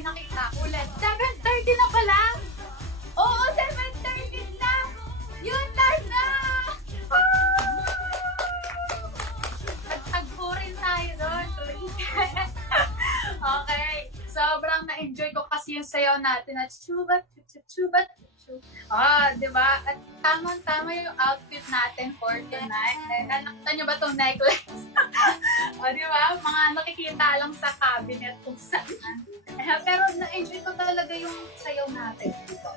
Ay, nakita. Ulit. 7:30 na pala. Oo, 7:30 na. Yun, live na. Tagpo rin tayo doon. Okay. Sobrang na-enjoy ko kasi yung sayaw natin at chubat, chubat, diba? At tamang-tama yung outfit natin for tonight. Nakita nyo ba itong necklace? Diba? Mga nakikita lang sa cabinet kung saan. Pero na-enjoy ko talaga yung sayaw natin dito.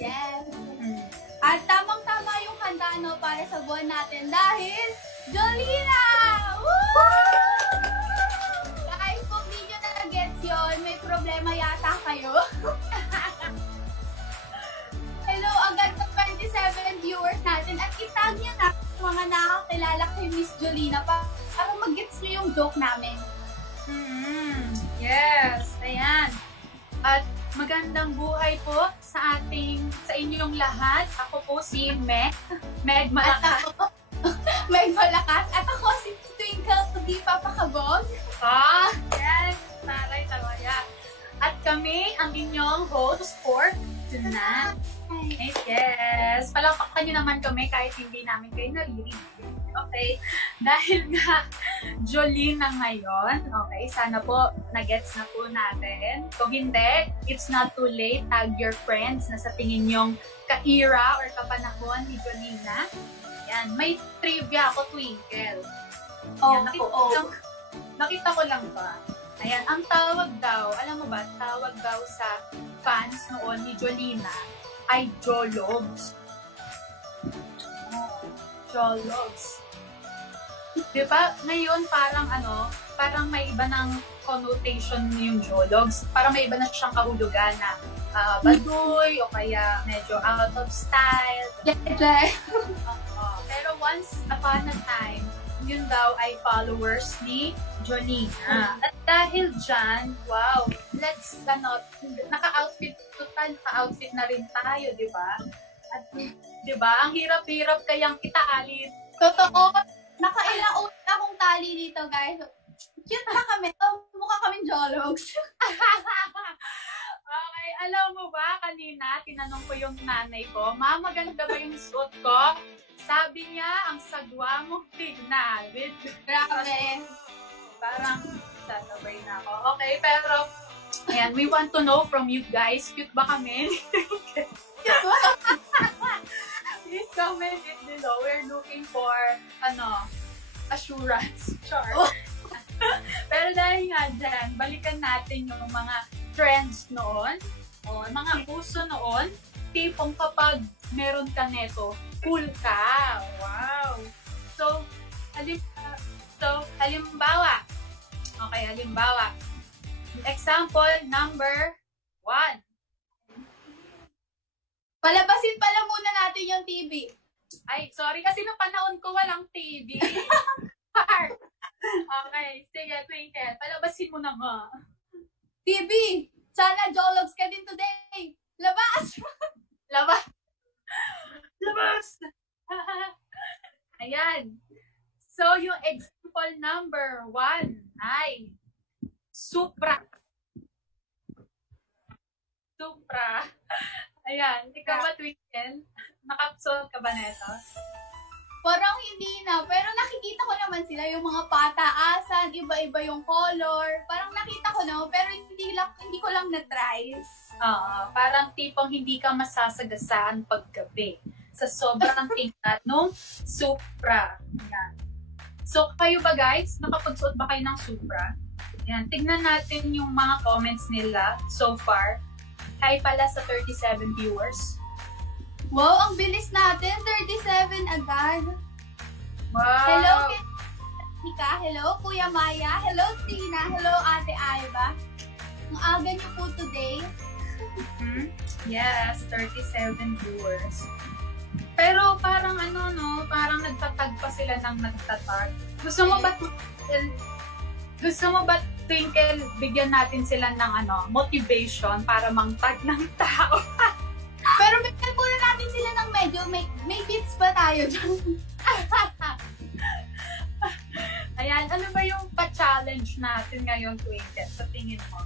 Yes. At tamang-tama yung handa para sa buwan natin dahil Jolina! Woo! Guys, kung di nyo na-gets yun, may problema yata kayo. Hello, agad sa 27 viewers natin at itag nyo na mga nakakilala kay Miss Jolina para mag-gets nyo yung joke namin. Yes, ayan. At magandang buhay po sa inyong lahat. Ako po si Meg Malakas. Meg Malakas. At ako si Twinkle Di Papakabog. Yes, taray talaga. At kami ang inyong host for tonight. Yes, palakpakan nyo naman kami kahit hindi namin kayo naririnig. Okay, dahil nga Jolina ngayon, okay, sana po na-gets na po natin. Kung hindi, it's not too late. Tag your friends na sa tingin nyong ka-era or kapanahon ni Jolina. Yan, may trivia ako, Twinkle. Yan, nakita ko lang ba? Ayan, ang tawag daw, alam mo ba, tawag daw sa fans noon ni Jolina ay Jologs. Jologs. Diba? Ngayon parang parang may iba ng connotation yung Jologs. Parang may iba na siyang kahulugan na baduy o kaya medyo out of style. Pero once upon a time, yun daw ay followers ni Jolina. At dahil dyan, wow, naka-outfit na rin tayo, di ba? At di ba, ang hirap-hirap kayang itali. Totoo, nakailang ulit akong tali dito, guys. Cute na kami. Mukha kaming Jologs. Okay, alam mo ba, kanina, tinanong ko yung nanay ko, Ma, maganda ba yung suot ko? Sabi niya, ang sagwa mo tignan. Grabe. Parang sasabay na ako. Okay, pero, ayan, we want to know from you guys, cute ba kami? Please comment it below. We're looking for, assurance. Sure. Pero dahil nga dyan, balikan natin yung mga trends noon, o mga uso noon, tipong kapag meron ka neto, cool ka. Wow! So, halimbawa. Okay, halimbawa. Example number 1. Palabasin pala muna natin yung TV. Ay, sorry kasi nung panahon ko walang TV. Okay, sige, Twinkle. Palabasin mo na nga. TV! Sana Jologs ka din today! Labas! Labas! Labas! Ayan. So, yung example number 1 ay Supra. Supra. Ayan. Ikaw ba, Twinkle? Nakapsuot ka ba neto? Parang hindi na. Pero nakikita ko naman sila yung mga pataasan, iba-iba yung color. Parang nakita ko na, pero hindi ko lang na-try. Parang tipong hindi ka masasagasaan paggabi sa sobrang tingkat nung Supra. Yan. So, kayo ba guys? Nakapagsuot ba kayo ng Supra? Yan. Tignan natin yung mga comments nila so far. Hi pala sa 37 viewers. Wow, ang bilis natin. 37 agad. Wow. Hello, Nika. Hello, Kuya Maya. Hello, Tina. Hello, Ate Aiba. Ang aga niyo po today. Yes, 37 viewers. Pero parang parang nagtatag pa sila ng nagtatag. Gusto mo ba, Twinkle, bigyan natin sila ng motivation para mangtag ng tao? Pero bigyan muna natin sila ng medyo, may bits pa tayo dyan. Ayan, ano ba yung pa-challenge natin ngayon, Twinkle, sa tingin mo?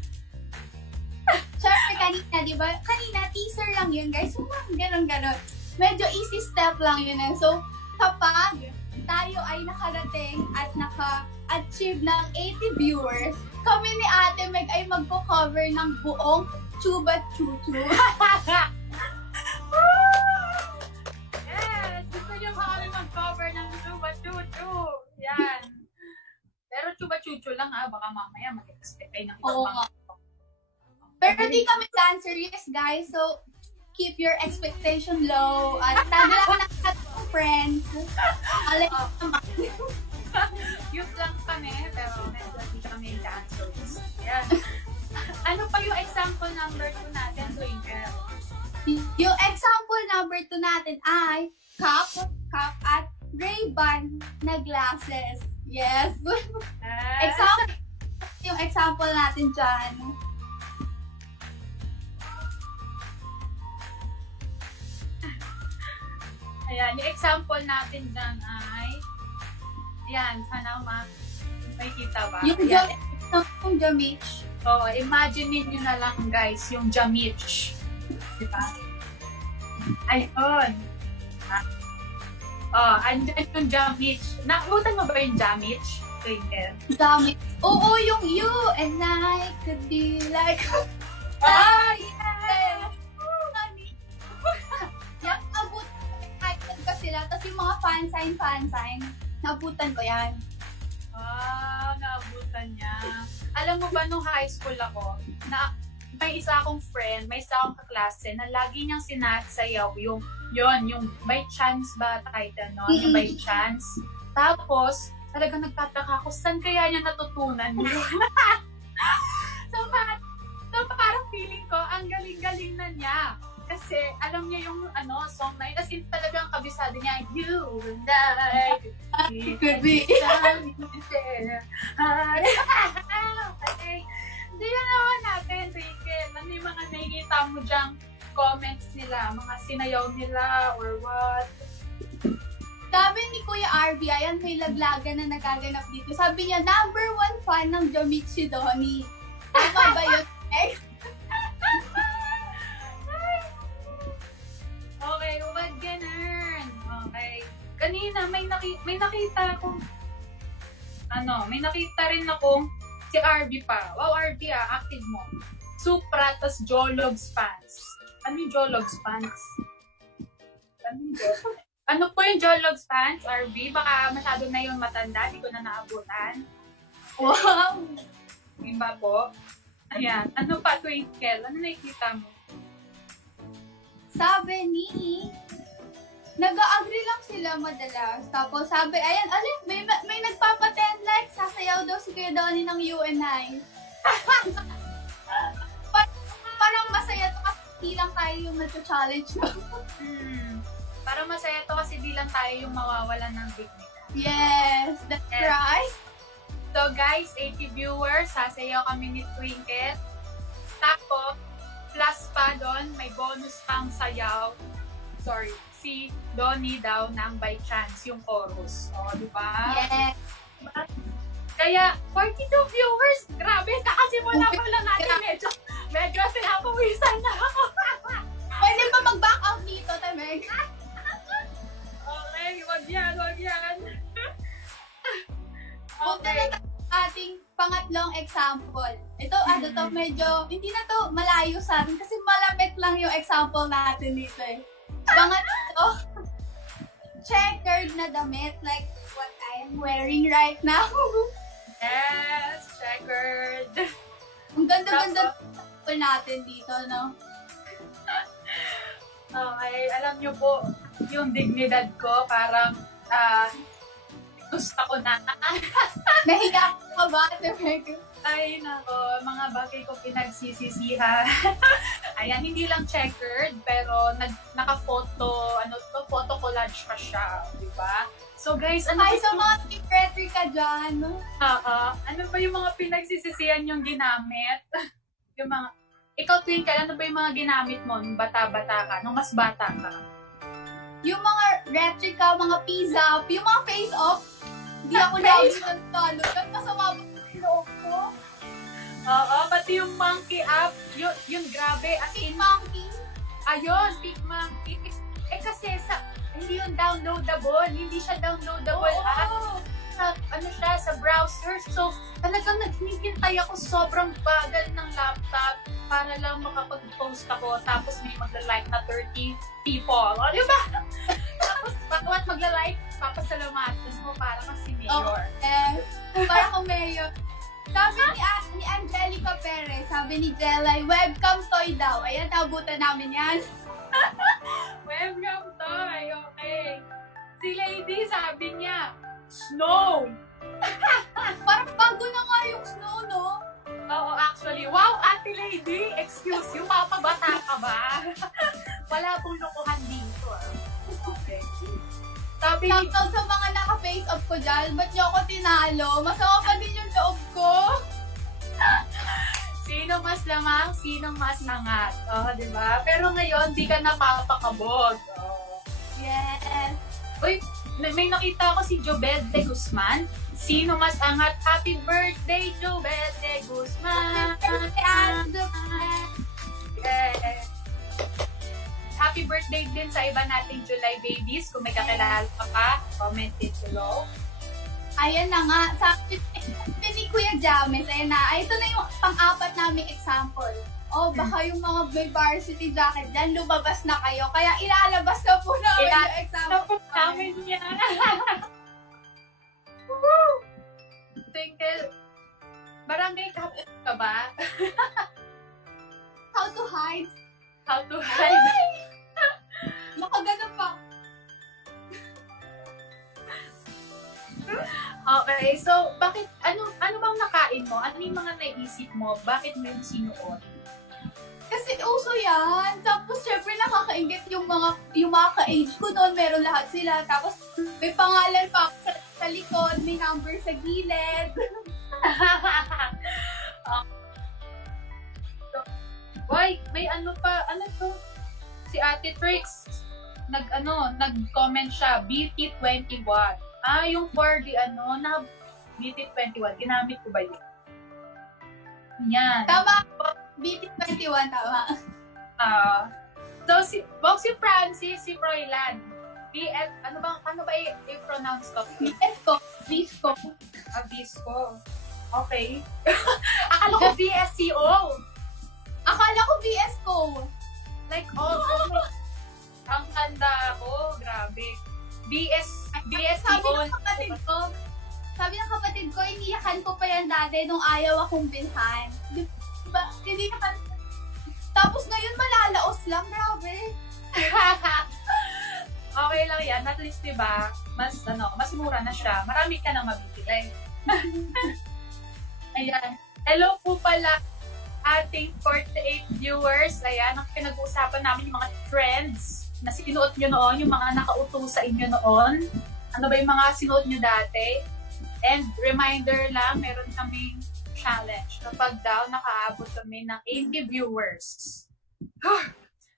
kanina, di ba? Kanina, teaser lang yun, guys. So, ganon. Medyo easy step lang yun. So, kapag tayo ay nakarating at naka-achieve ng 80 viewers, kami ni Ate Meg ay magko-cover ng buong Chuba Chuchu. Yes! Gusto niyo kami mag-cover ng Chuba Chuchu. Yan. Pero Chuba Chuchu lang baka mamaya mag-expect kayo ng ibang mga. Pero di kami dancer, yes guys. So, keep your expectation low. At tabi lang ng atong friends. Alay naman. Cute lang kami, pero medyo di kami dancers. Yan. Ano pa yung example number 2 natin, Twinkle? Yung example number 2 natin ay cup at Ray-Ban na glasses. Yes. Yung example natin dyan. Ayan, yung example natin dyan ay yan, sana may kita ba? Yung Jamich. Oo, imagine nyo na lang guys, yung Jamich. Diba? Ayun. Andyan yung Jamich. Nakutan mo ba yung Jamich? Twinkle? Jamich. Oo, yung you and I could be like... Yeah! Yung abot ka sila, tapos yung mga fan-sign, nabutan ko yan. Naabutan niya. Alam mo ba, nung high school ako, na may isa akong friend, may isa akong kaklase na lagi niyang sinasayaw yung by chance ba title, no? Yung by chance. Tapos, talagang nagtataka ako, saan kaya niya natutunan yun? so, parang feeling ko, ang galing-galing na niya. Kasi, alam niya yung song na yun. As in, talagang kabisado niya, you and I could be. Okay. Hindi na naman natin, Rachel. Ano yung mga nakikita mo dyang comments nila? Mga sinayaw nila or what? Sabi ni Kuya RB, ayan, may laglagan na nagaganap dito. Sabi niya, number 1 fan ng Jamich si Donnie. Tama ba yun? Okay, wag ganun. Okay. Kanina, may nakita akong may nakita rin akong si RB pa. Wow, RB active mo. Supra, tas Jologs fans. Ano yung Jologs fans? Ano po yung Jologs fans, RB? Baka masyado na yung matanda, di ko na naabutan. Wow! Iba po. Ayan. Ano pa, Twinkle? Ano nakikita mo? Sabi ni, nag-agree lang sila madalas. Tapos sabi, ayan, may nagpapa-10 likes, sasayaw daw si Kuya Donnie ng UNI. Parang masaya to kasi di lang tayo yung nag-challenge. Parang masaya to kasi di lang tayo yung mawawalan ng dignity. Yes, that's right. So guys, 80 viewers, sasayaw kami ni Twinkle. Tapos, plus pa doon, may bonus pang sayaw. Sorry, si Donnie daw ng by chance, yung chorus. O, di ba? Yes. Kaya, 42 viewers, grabe, kakasimula pa lang natin, medyo pinapawisan na ako. Pwede ba mag-back out dito, Tameg? Okay, wag yan. Punta na ating pangatlong example. Ito, medyo, hindi na to malayo sa atin kasi malapit lang yung example natin dito eh. Pangatlo, checkered na damit like what I am wearing right now. Yes, checkered. Ang ganda-ganda natin dito, no? Okay, alam nyo po, yung dignidad ko, parang, gusto ko na. Nahiga ka ba, Tameg? Ay, nako, mga bagay ko pinagsisisihan. Ayan, hindi lang checkered, pero naka-photo, photo collage pa siya, di ba? So guys, ano sa mga secretary ka dyan? Ano ba yung mga pinagsisisihan yung ginamit? Yung mga, ikaw Twinkle, ano ba yung mga ginamit mo nung bata-bata ka, nung mas bata ka? Yung mga replica, mga pizza, yung mga face-off, hindi ako lagi ng talo. Yan, masama ba yung loob ko? Oo, pati yung monkey up, yung Grabe, as Pink in, Monkey. ayun, Pink Monkey. Kasi hindi yun downloadable. Hindi siya downloadable app. Sa browser. So, talagang naghihintay ako sobrang bagal ng laptop para lang makapag-post ako. Tapos may magla-like na 30 people. O, di ba? Tapos, bawat magla-like, papasalamatan mo para kasi mayor. Para kang mayor. Sabi ni Angelica Perez, sabi ni Jelay, webcam toy daw. Ayan, nabutan namin yan. Webcam toy, okay. Si Lady, sabi niya, snow. Parang bago na nga yung snow, no? Oo, actually. Wow, Ate Lady, excuse you, papabata ka ba? Wala pong lokohan dito. Okay. Sabi ni... Shoutout sa mga naka-face up ko dyan, ba't niyo ako tinalo? Masama pa din yung loob ko. Sino mas lamang, sino mas angat. Oh, di ba? Pero ngayon, di ka napapakabog. Oh. Yes. Uy, may nakita ko si Jobed de Guzman. Sino mas angat? Happy birthday, Jobed de Guzman! Yeah. Happy birthday din sa iba nating July babies. Kung may kakilala ka, comment it below. Ayan na nga. Sabi ni Kuya James, ayan na. Ito na yung pang-apat naming example. Oh, baka yung mga may varsity jacket dyan, lumabas na kayo. Kaya ilalabas na po namin yung example. Namin yan. Twinkle, barangay kapit ka ba? How to hide? How to hide? Nakagano pa. Okay, so bakit, ano bang nakain mo? Ano yung mga naisip mo? Bakit mo yung sinuot? Kasi uso yan. Tapos, syempre, nakakaingit yung mga ka-age ko noon. Meron lahat sila. Tapos, may pangalan pa sa likod. May number sa gilid. Boy, may ano pa, ano to? Si Ate Trix, nag-comment siya, BT21. Yung for the na BT21, ginamit ko ba yun? Yan. Tama. BT21, tama. So, si Francis, si Froilan, BF, ano ba i-pronounce ko? Visco. Visco. Okay. Akala ko BSCO. Akala ko BSco. Like, ang tanda ko, grabe. BSCO. Sabi ng kapatid ko, iniyakan ko pa yan dati nung ayaw akong bilhan. Diba? Iniyakan. Tapos ngayon malalaos lang, grabe. Okay lang yan. At least, diba, mas mura na siya. Marami ka nang mabibili. Ayan. Hello po pala ating 48 viewers. Ayan, ang pinag-uusapan namin yung mga trends na sinuot nyo noon, yung mga nakauto sa inyo noon. Ano ba yung mga sinuot nyo dati? And reminder lang, meron kaming challenge. Kapag daw nakaabot kami ng 80 viewers,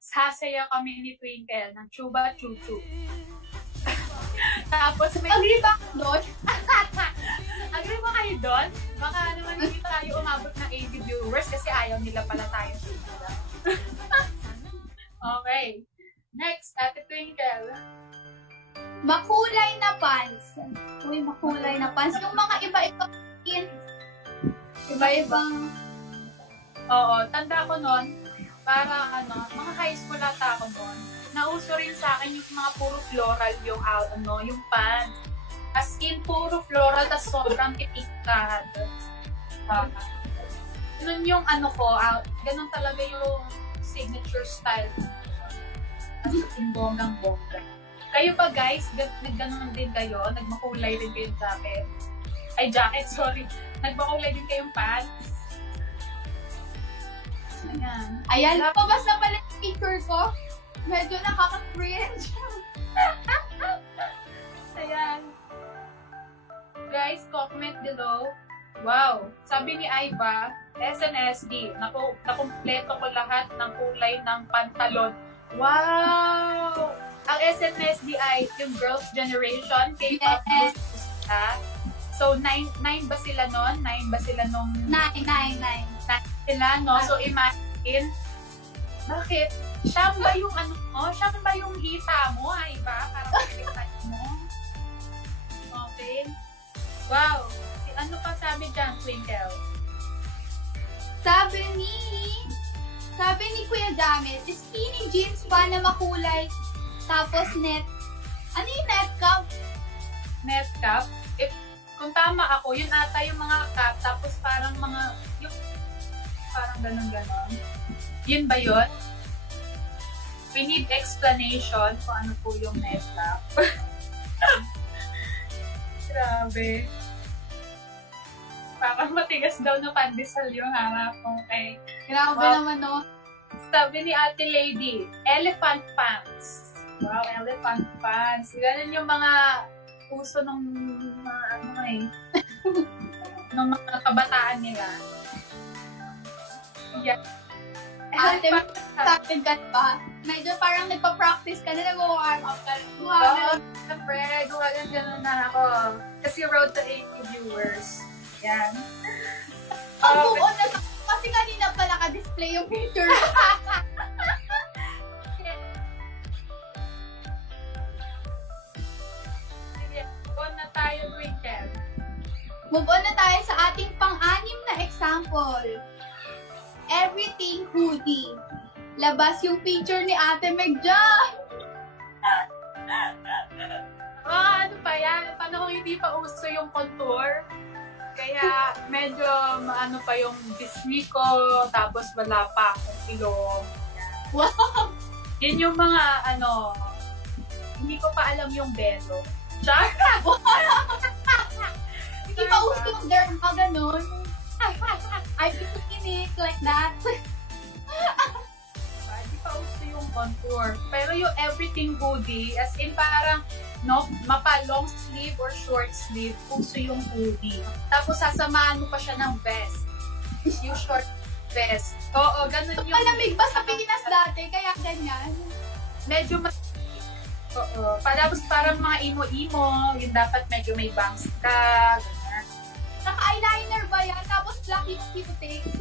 sasaya kami ni Twinkle ng Chuba Chuchu. Tapos may... Agree ba doon? Agree ba kayo doon? Baka naman hindi tayo umabot ng 80 viewers kasi ayaw nila pala tayo sila. Okay. Next, Ate Twinkle. Makulay na pants. Uy, makulay na pants. Yung mga iba-ibang skin. Iba-ibang... Oo, tanda ko noon, para mga high school ata ako noon, nauso rin sa akin yung mga puro floral yung yung pants. As in, puro floral, tas sobrang titikad. Ganun yung ganun talaga yung signature style. As in, bonggang-bongga. Kayo ba guys, nagganon din kayo? Nagmakulay din kayong jacket? Ay, jacket, sorry. Nagmakulay din kayong pants? Ayan. Ayan, pabas na pala yung picture ko. Medyo nakaka-cringe. Ayan. Guys, comment below. Wow! Sabi ni Aiba, SNSD, nakumpleto ko lahat ng kulay ng pantalon. Wow! Ang SNSD ay yung Girls' Generation, K-pop yes. So, 9 ba sila nun? 9 ba sila nung... 9. 9 sila, no? So, imagine, Bakit? Siya ba yung ano mo? Siya ba yung hita mo? Ay ba? Parang makikita mo. Okay. Wow. Ano pa sabi dyan, Twinkle? Sabi ni Kuya Jamet, skinny jeans pa na makulay, tapos net. Ano yung net cap? Net cap? Kung tama ako, yun ata yung mga cap, tapos parang mga, yung, parang ganon-ganon. Yun ba yun? We need explanation kung ano po yung net cap. Grabe. Parang matigas daw na pandesal yung harap ko. Okay. Grabe Wow. naman, no? Sabi ni Ate Lady, elephant pants. Wow, elephant pants. Ganun yung mga uso ng mga ano eh. ng mga kabataan nila. Yeah. Ate, Elephant pants. sabi ka ba? Medyo parang nagpa-practice ka na, nag-warm up ka. Oo, siyempre, gumagano na ako. Kasi road to 80 viewers. Yan. Ang buo na kasi kanina pa naka-display yung picture. On na tayo, Twinkle. Move on na tayo sa ating pang-anim na example. Everything hoodie. Labas yung picture ni Ate Meg dyan. Ano pa yan? Paano kung hindi pa uso yung contour? Kaya medyo ano pa yung Disney ko, tapos wala pa akong ilong. Wow! Yan yung mga ano, hindi ko pa alam yung belo. Char! Hindi pa uso yung derma, ganun. I've been looking it like that. Hindi pa uso yung contour. Pero yung everything hoodie, as in parang no, mapa long sleeve or short sleeve, uso yung hoodie. Tapos sasamahan mo pa siya ng vest. Yung short vest. Oo, ganun yung... Malamig ba sa Pinas dati, kaya ganyan? Medyo mas... Oo. Tapos parang mga imo-imo, yung dapat medyo may bangs ka, ganyan. Naka-eyeliner ba yan? Tapos black yung cutics.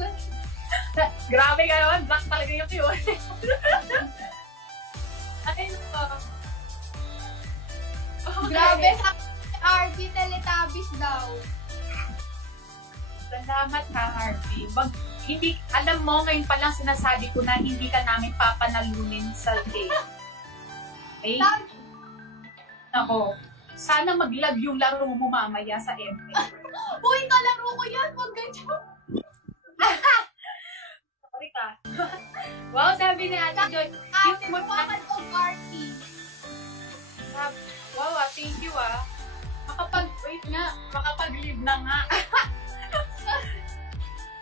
Grabe ka naman, black talaga yung yun. Ay, ito. Okay. Grabe, sa RV Teletubbies daw. Salamat ha, Harvey. Hindi, alam mo, ngayon pa lang sinasabi ko na hindi ka namin papanalunin sa game. Okay? Ako, sana mag-lag yung laro mo mamaya sa MP. Uy, kalaro ko yan! Huwag ganyan. Sorry ka. Wow, sabi ni Ate Joy, Ate, buwakan ko party. wow, thank you wait nga, makapag-live na nga.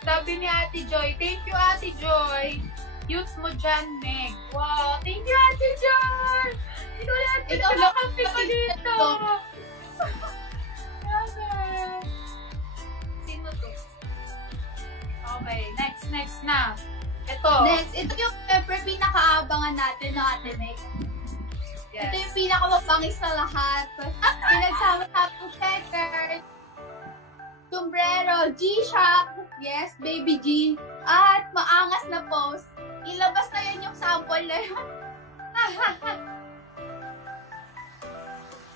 Sabi ni Ate Joy, thank you Ate Joy. Cute mo dyan, Meg. Wow, thank you Ate Joy. Ikaw lang ang ko dito. Sino to? Okay, next na. Ito yung syempre pinakaabangan natin no, Ate Meg. Yes. Ito yung pinakamapangis na lahat. Pinagsama-sama ng checkers, sombrero, G-Shock, yes, baby G, at maangas na pose. Ilabas na yun yung sample na yun.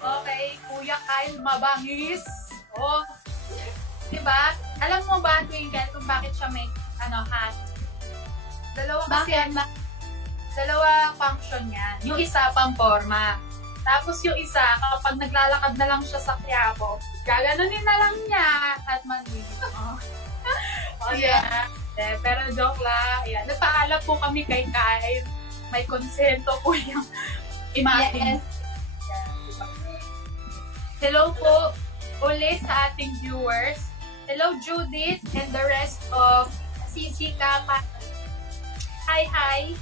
Okay, Kuya Kyle Mabangis. Oh, diba? Alam mo ba, Twinkle, kung bakit siya may hat? Dalawa function yan. Yung isa, pang forma. Tapos yung isa, kapag naglalakad na lang siya sa Quiapo, gaganunin na lang niya at manlilit. Oh, yeah. Pero joke lang. Yeah. Nagpaalam po kami kay Kyle. May konsento po yung imagine. Yes. Hello po ulit sa ating viewers. Hello Judith and the rest of CC Kappa. Hi!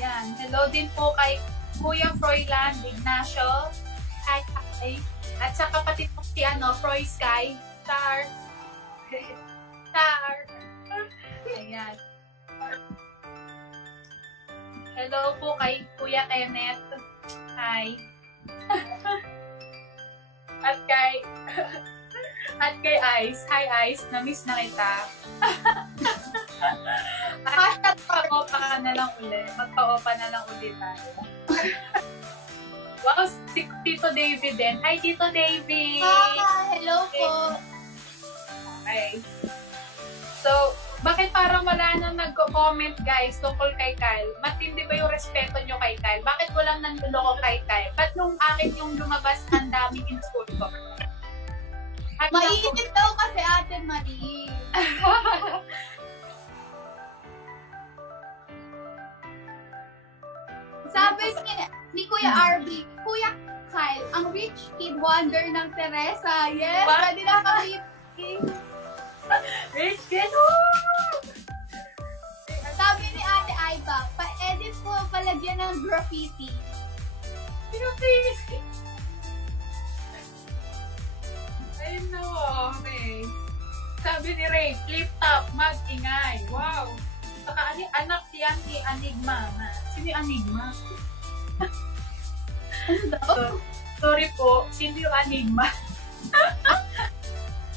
Yan. Hello din po kay Kuya Froilan Ignacio. Hi! At sa kapatid po si Froy Sky. Star. Ayan. Hello po kay Kuya Kenneth. Hi. At kay Ice. Hi Ice, na-miss na kita. lang uli. Magpa-opa na lang uli tayo. Wow, si Tito David din. Hi, Tito David! Hello po! Okay. So, bakit parang wala nang nagko-comment, guys, tungkol kay Kyle? Matindi ba yung respeto nyo kay Kyle? Bakit walang nanluloko kay Kyle? Ba't nung akin yung lumabas, ang daming insult ko? Maiinit daw kasi Ate Marie. Sabi ni Kuya RB, Kuya Kyle, ang rich kid wonder ng Teresa. Yes, What? pwede na kami. Rich kid! Sabi ni Ate Aiba, pa-edit po palagyan ng graffiti. Graffiti! Ayun na, okay. Sabi ni Ray, flip top, mag-ingay. Wow! Saka anak yan ni Anigma. Sino yung Anigma? Ano daw? Sorry po, sino yung Anigma?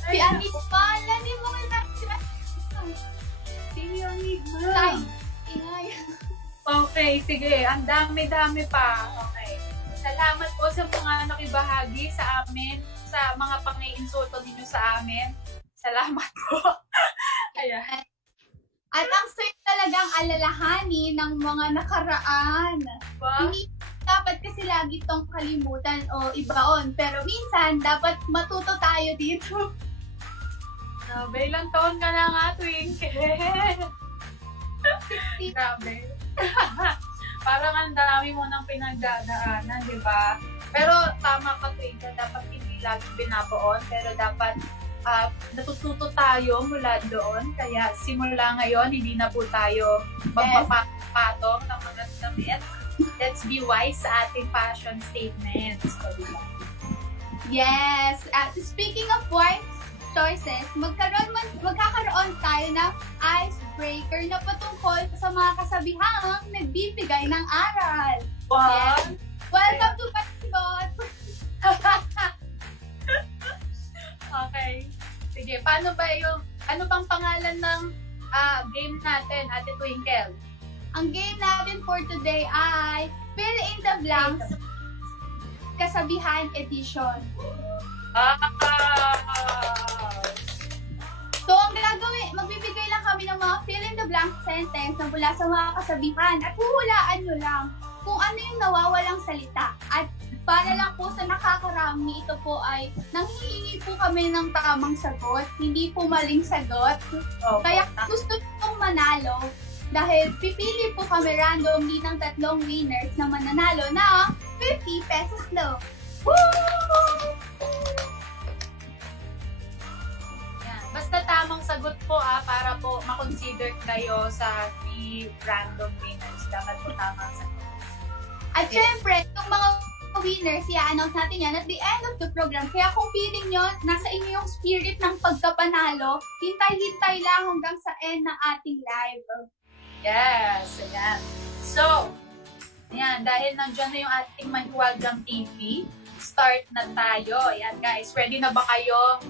Si Anigma, alam mo na Sino yung Anigma? Ay, ingay. Okay, sige. Ang dami-dami pa. Okay. Salamat po sa mga nakibahagi sa amin, sa mga pang-iinsulto ninyo sa amin. Salamat po. Ayan. At ang sa'yo talagang alalahanin ng mga nakaraan. Wow. Hindi dapat kasi lagi tong kalimutan o ibaon. Pero minsan, dapat matuto tayo dito. Grabe, ilang taon ka na nga, Twinkle. Grabe. Parang ang dami mo nang pinagdadaanan, di ba? Pero tama ka, Twinkle. Dapat hindi lagi binabaon. Pero dapat natututo tayo mula doon. Kaya simula ngayon, hindi na po tayo magpapatong ng mga damit. Let's be wise sa ating fashion statements. So, diba? Yes. Speaking of wise choices, magkakaroon tayo ng icebreaker na patungkol sa mga kasabihang nagbibigay ng aral. Wow! Yes. Welcome to Patikot! Okay. Sige, paano ba ano bang pangalan ng game natin, Ate Twinkle? Ang game natin for today ay Fill in the Blanks Kasabihan Edition. So, ang gagawin, magbibigay lang kami ng mga fill in the blank sentence na mula sa mga kasabihan at huhulaan nyo lang kung ano yung nawawalang salita. At para lang po sa nakakarami, ito po ay nanghihingi po kami ng tamang sagot, hindi po maling sagot. Oh, Kaya gusto nyo manalo, dahil pipili po kami randomly ng 3 winners na mananalo ng 50 pesos daw. Woo! Yan. Basta tamang sagot po para po makonsider kayo sa 3 random winners. Dapat po tamang sagot. At syempre, yung mga winners, i-announce natin yan at the end of the program. Kaya kung feeling nyo, nasa inyo yung spirit ng pagkapanalo, hintay-hintay lang hanggang sa end ng ating live. Yes, ayan. So, ayan, dahil nandiyan na yung ating Mahiwagang TV, start na tayo. Ayan guys, ready na ba kayo?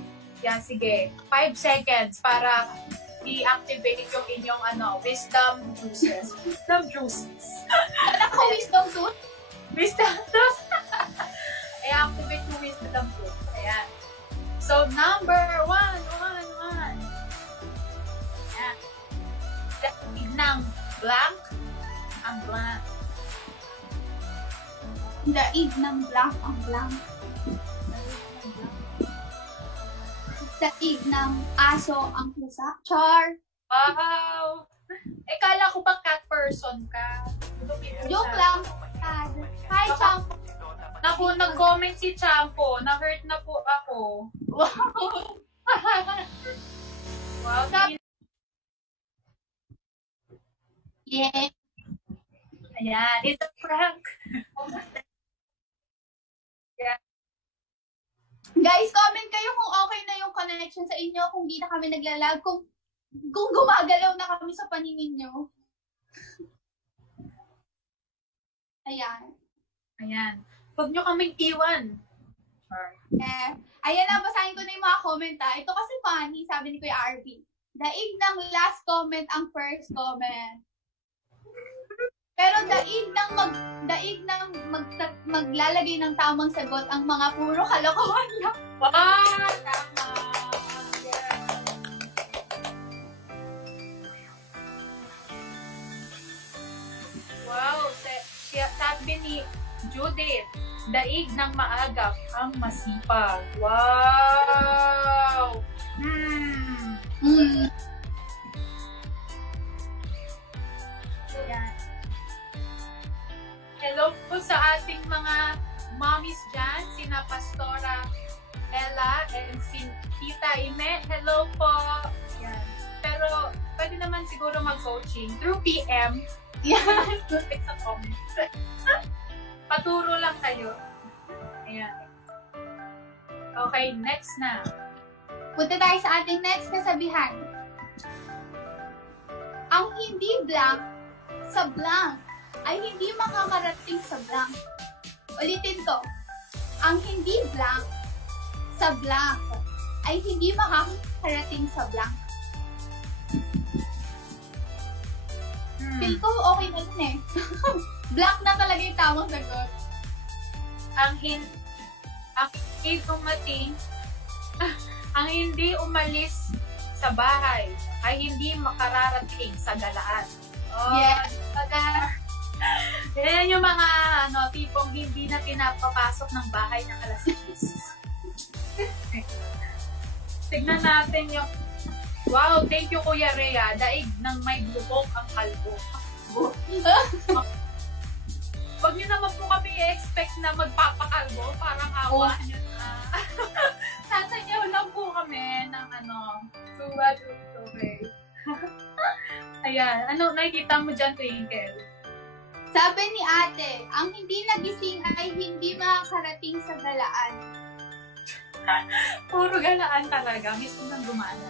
Yan, sige. 5 seconds para i-activate yung inyong wisdom juices. Wisdom juices. Anak ko, wisdom tooth? Wisdom tooth. I-activate yung wisdom tooth. Ayan. So, number 1. Ayan. Daig ng blank. Ang blank. Daig ng blank ang blank. Daig ng aso ang pusa. Char. Wow! Kala ko ba cat person ka? Joke lang. Hi, Cham. Naku, nag-comment si Champo. Na-hurt na po ako. Wow. Wow. Yeah. Ayan, it's a prank. Yeah. Guys, comment kayo kung okay na yung connection sa inyo, kung di na kami naglalag, kung gumagalaw na kami sa paningin nyo. Ayan. Ayan. Huwag nyo kaming iwan. Ayan na, basahin ko na yung mga comment ha. Ito kasi funny, sabi ni Kuya RB. Daig ng last comment ang first comment. Pero daig ng maglalagay ng tamang sagot ang mga puro kalokohan lang. Wow! Tama! Yeah. Wow! Sabi ni Judith, daig ng maagap ang masipag. Wow! Yan. Hello po sa ating mga mommies dyan, sina Pastora Ella and si Tita Ime. Hello po! Yan. Pero pwede naman siguro mag-coaching through PM. Yan. Sa comments. Paturo lang kayo. Ayan. Okay, next na. Punta tayo sa ating next kasabihan. Ang hindi blank sa blank ay hindi makakarating sa blank. Ulitin ko. Ang hindi blank sa blank ay hindi makakarating sa blank. Feel ko okay na din eh. Blank na talaga yung tamang sagot. Ang hindi umalis sa bahay ay hindi makararating sa galaan. Oh, Yes. Yan yung mga tipong hindi na pinapapasok ng bahay ng alas 10. Tignan natin yung wow, thank you Kuya Rhea. Daig ng may bubok ang kalbo. Huwag niyo naman po kami i-expect na magpapakalbo. Parang awa niyo na. Sasanyaw lang po kami ng suwa okay. Ayan. Ano nakikita mo dyan, Twinkle? Sabi ni ate, ang hindi nagising ay hindi makakarating sa galaan. Puro galaan talaga. Mismo nang gumana.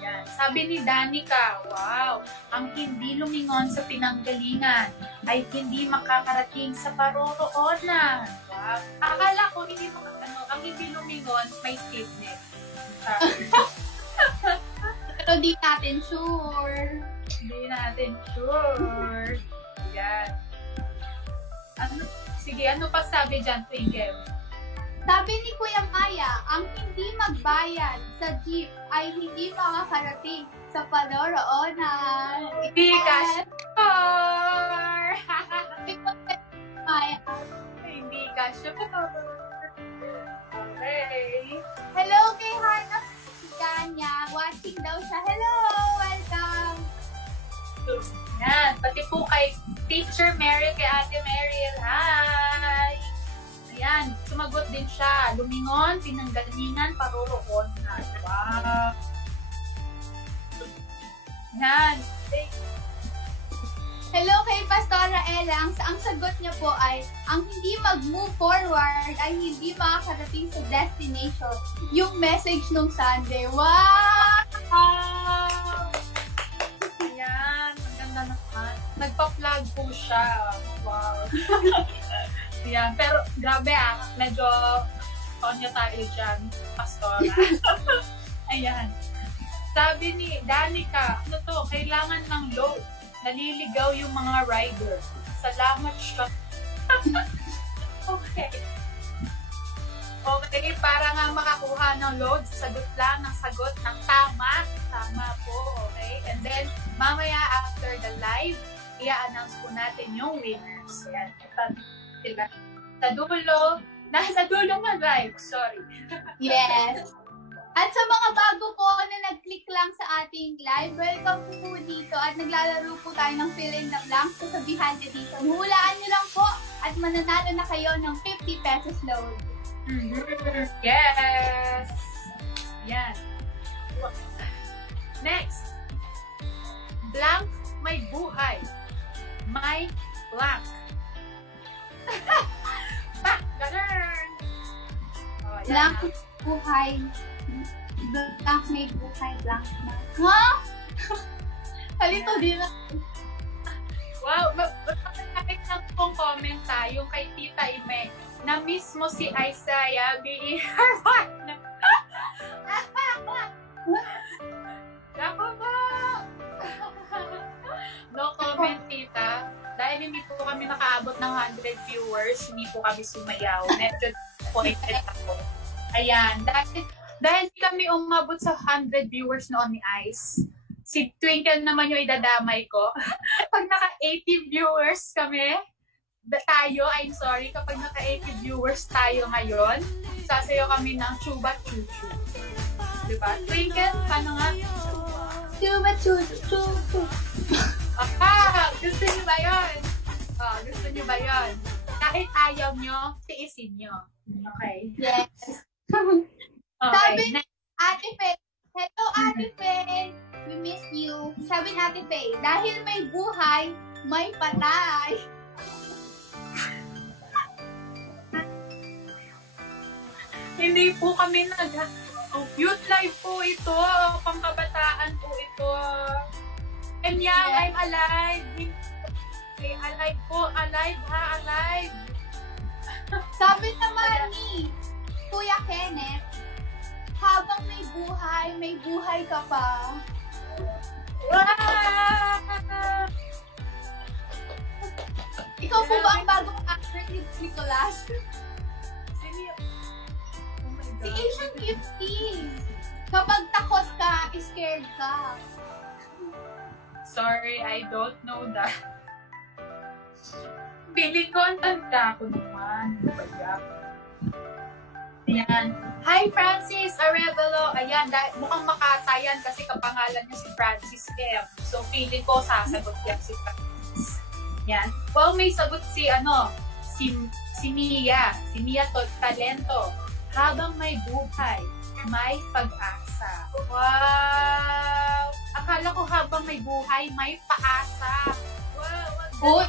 Yan. Sabi ni Danica, wow, ang hindi lumingon sa pinanggalingan ay hindi makakarating sa paroroonan. Wow. Akala ko ang hindi lumingon may stiffness. Pero di natin sure. Hindi natin sure. Yan. Sige, ano pa sabi dyan, Twinkle? Sabi ni Kuya Maya, ang hindi magbayad sa jeep ay hindi makakarating sa paroroonan. Hindi ka sure! Maya. Hindi ka sure. Okay. Hello kay Hana Ganya. Watching daw siya. Hello! Welcome! Yan. Pati po kay Teacher Meryl, kay Ate Meryl. Hi! Ayan. Sumagot din siya. Lumingon, pinanggalingan, paroroonan. Wow! Yan. Hello kay Pastora Ella. Ang sagot niya po ay, ang hindi mag-move forward ay hindi makakarating sa destination. Yung message nung Sunday. Wow! Ayan. Ang ganda naman. Nagpa-plug po siya. Wow. Ayan. Pero grabe medyo Tonya tayo dyan, Pastora. Ayan. Sabi ni Danica, kailangan ng load. Naliligaw yung mga rider. Salamat siya. Okay. Okay, para nga makakuha ng load, sagot lang ng sagot ng tama. Tama po, okay? And then, mamaya after the live, i-announce po natin yung winners. Yan. Sila. Sa dulo, nasa dulo ng live, sorry. Yes. At sa mga bago po na nag-click lang sa ating live, welcome po dito at naglalaro po tayo ng fill in the blank sa Sabihan dito. Hulaan nyo lang po at mananalo na kayo ng 50 pesos load. Yes! Yan. Next. Blank, may buhay. May blank. Ganun! Oh, Blank, buhay. Blank, may buhay, blank na. Ha? Halito din na. Wow! Magpapalapit lang pong comment tayo kay Tita Ime na mismo si Isaiah being her partner. Ako ba? No comment ng 100 viewers, hindi po kami sumayaw. Medyo disappointed ako. Ayan. Dahil kami umabot sa 100 viewers noon ni Ice, si Twinkle naman yung idadamay ko. Pag naka-80 viewers kami, I'm sorry, kapag naka-80 viewers tayo ngayon, sasayaw kami ng Chuba Chuchu. Diba? Twinkle, paano nga? Chuba Chuchu. Gusto niyo ba yun? Gusto niyo ba yun? Kahit ayaw nyo, tiisin nyo. Okay. Yes. Okay. Sabi, Ate Faye, hello Ate Faye, we miss you. Sabi ni Ate Faye, dahil may buhay, may patay. Hindi po kami youth life po ito. Pangkabataan po ito. And yeah, I'm alive. Alive po. Alive ha, alive. Sabi naman ni Kuya Kenneth, habang may buhay ka pa. Ikaw po ba ang bagong actor ni Nicolas? Si Asian Beauty. Kapag takot ka, scared ka. Sorry, I don't know that. Feeling ko ang tanda ko naman. Ayan. Hi, Francis Arevalo. Ayan, mukhang makatayan kasi kapangalan niya si Francis M. So, feeling ko sasagot yan si Francis. Ayan. Well, may sagot si Mia. Si Mia Talento. Habang may buhay, may pag-asa. Wow! Akala ko habang may buhay, may paasa. Wow!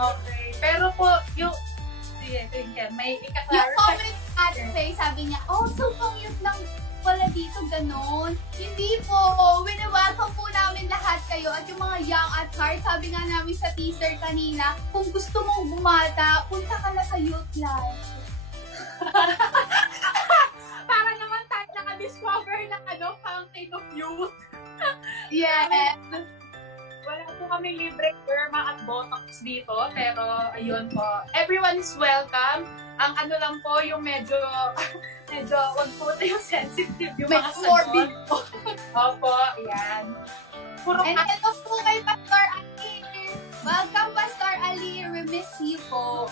Okay. Pero po, may ika-clarify. Yung comment Ate Faye, sabi niya, sobrang cute lang pala dito, ganon. Hindi po, welcome po namin lahat kayo at yung mga young at heart. Sabi nga namin sa teaser kanina, kung gusto mong bumata, punta ka na sa youth life. Para naman tayo naka-discover ng fountain of youth. Yeah. Wala po kami libre derma at botox dito, pero ayun po. Everyone is welcome. Ang lang po, yung medyo wag po tayo sensitive yung mga morbid po. Opo, yan. And hello po kay Pastor Ali. Welcome, Pastor Ali. We miss you po.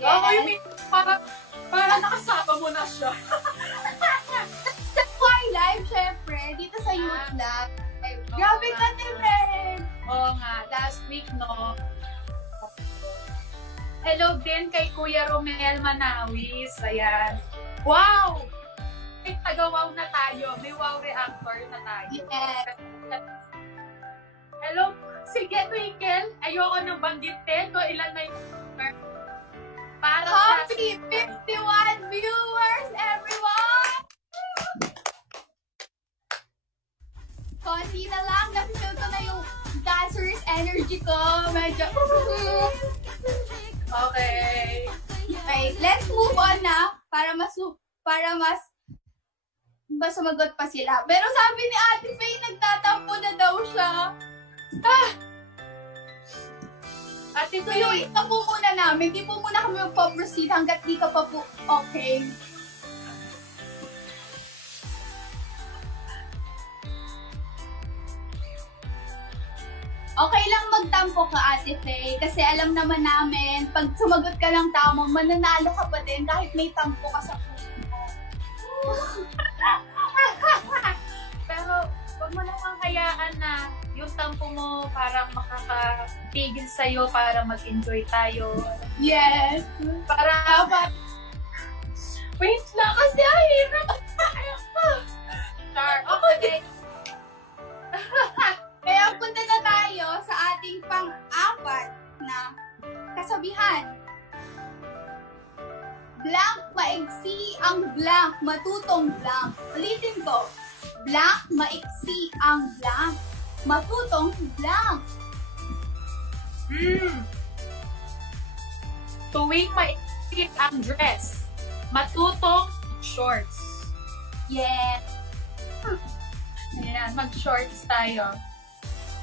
Yes. Para nakasama mo na siya. Sa Choir Live, syempre, dito sa Youth Lab. Grabe ka, Timen! Oo nga, last week, no? Hello din kay Kuya Romel Manawis. Ayan. Wow! May taga-wow na tayo. May wow reactor na tayo. Yes. Hello? Sige, Twinkle. Ayoko nang banggitin ko ilan na yung para Happy 51 viewers, everyone! Konti na lang. Napifeel ko na yung dancer's energy ko. Medyo... Okay. Okay, let's move on na para mas sumagot pa sila. Pero sabi ni Ate Faye, nagtatampo na daw siya. Ate So yung isa po muna namin, di po muna kami magpo-proceed hanggat di ka pa po okay. Okay lang magtampo ka, Ate Faye, kasi alam naman namin, pag sumagot ka lang tama, mananalo ka pa din kahit may tampo ka sa puso mo. Pero, huwag mo namang hayaan na yung tampo mo parang makakapigil sa'yo para mag-enjoy tayo. Yes! Para, wait lang kasi hirap. Okay. Kaya punta na tayo sa ating pang-apat na kasabihan. Blank, maigsi ang blank, matutong blank. Ulitin ko. Blank, maigsi ang blank, matutong blank. Tuwing maigsi ang dress, matutong shorts. Yes. Ayan, mag-shorts tayo.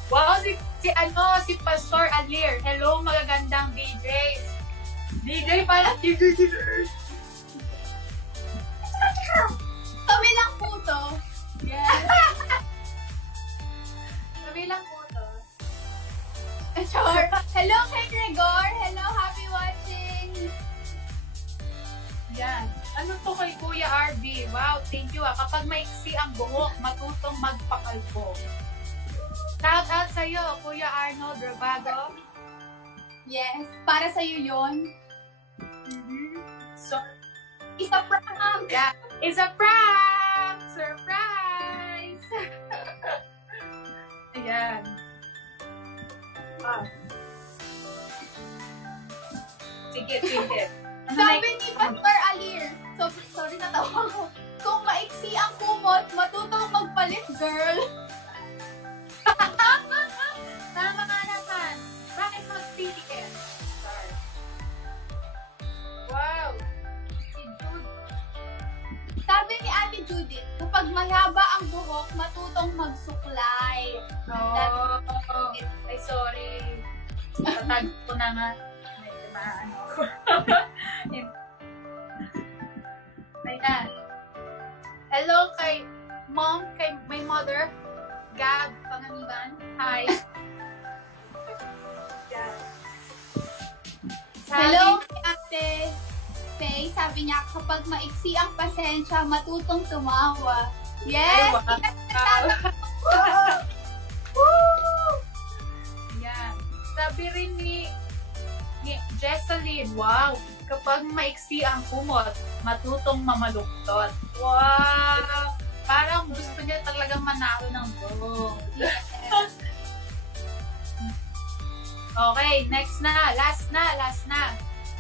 Wow, si Pastor Alir. Hello, magagandang DJs. DJ pala, DJ. Kami lang po to. Yes. Sabi lang po to. Sure. Hello kay Gregor. Hello, happy watching. Yan. Ano to kay Kuya RB? Wow, thank you. Kapag maiksi ang buhok, matutong magpakalbo. Shout out sa'yo, Kuya Arnold Robago. Yes, para sa'yo yun. So, It's a prank. yeah, it's a prank! Surprise! Ayan. Ah. Sige. Ano Sabi ni Pastor Alir, sorry natawa ko, kung maiksi ang kumot, matutong magpalit, girl. Tama nga naman. Bakit mag-PTS? Wow! Si Jude. Sabi ni Ate Judith, kapag mahaba ang buhok, matutong magsuklay. Oh, ay sorry. Tatag ko na nga. Medyo maano ko. Ayan. Hello kay mom, kay my mother, Gab Panganiban. Hi. Yan. Hello kay Ate Faye, sabi niya, kapag maiksi ang pasensya, matutong tumawa. Yes! Yan. Sabi rin ni Jesseline, wow, kapag maiksi ang kumot, matutong mamaluktot. Wow! Parang gusto niya talagang manalo ng buhok. Okay, next na. Last na.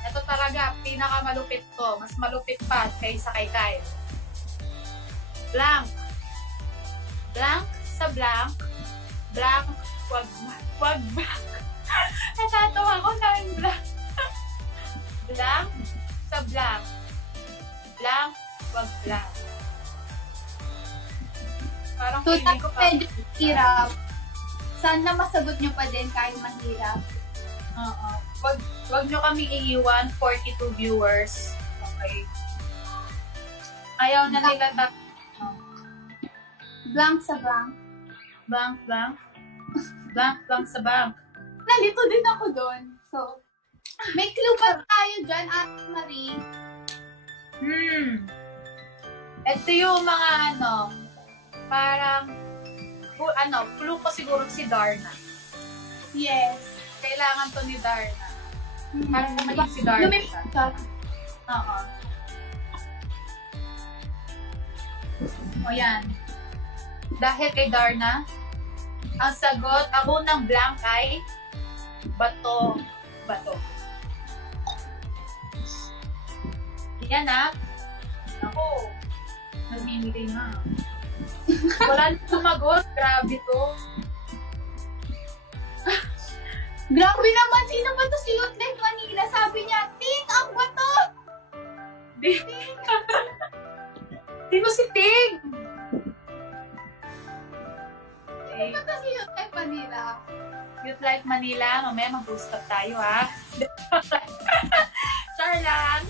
Ito talaga, pinakamalupit ko. Mas malupit pa kaysa kay Kyle. Blank. Blank sa blank. Blank, wag blank. Natatawa ko sa yung blank. Blank sa blank. Blank, wag blank. Parang feeling ko pa. Medyo hirap. Sana masagot nyo pa din kahit mahirap. Oo. Wag nyo kami iiwan, 42 viewers. Okay. Ayaw na nila Blank sa blank. Blank sa blank. Nalito din ako doon. So, may clue ba tayo dyan, Ate Marie? Ito yung mga parang, clue ko siguro si Darna. Yes. Kailangan to ni Darna. Parang maging si Darna siya. Oo. O yan. Dahil kay Darna, ang sagot, ang unang blank ay bato. Yan Ako, nagmimigay na. Wala na sumagot. Grabe to. Grabe naman, sino ba to si Youth Life Manila? Sabi niya, Ting, ang bato! Sino si Ting? Sino ba to si Youth Life Manila? Youth Life Manila, mamaya mag-boost up tayo, ha? Char lang.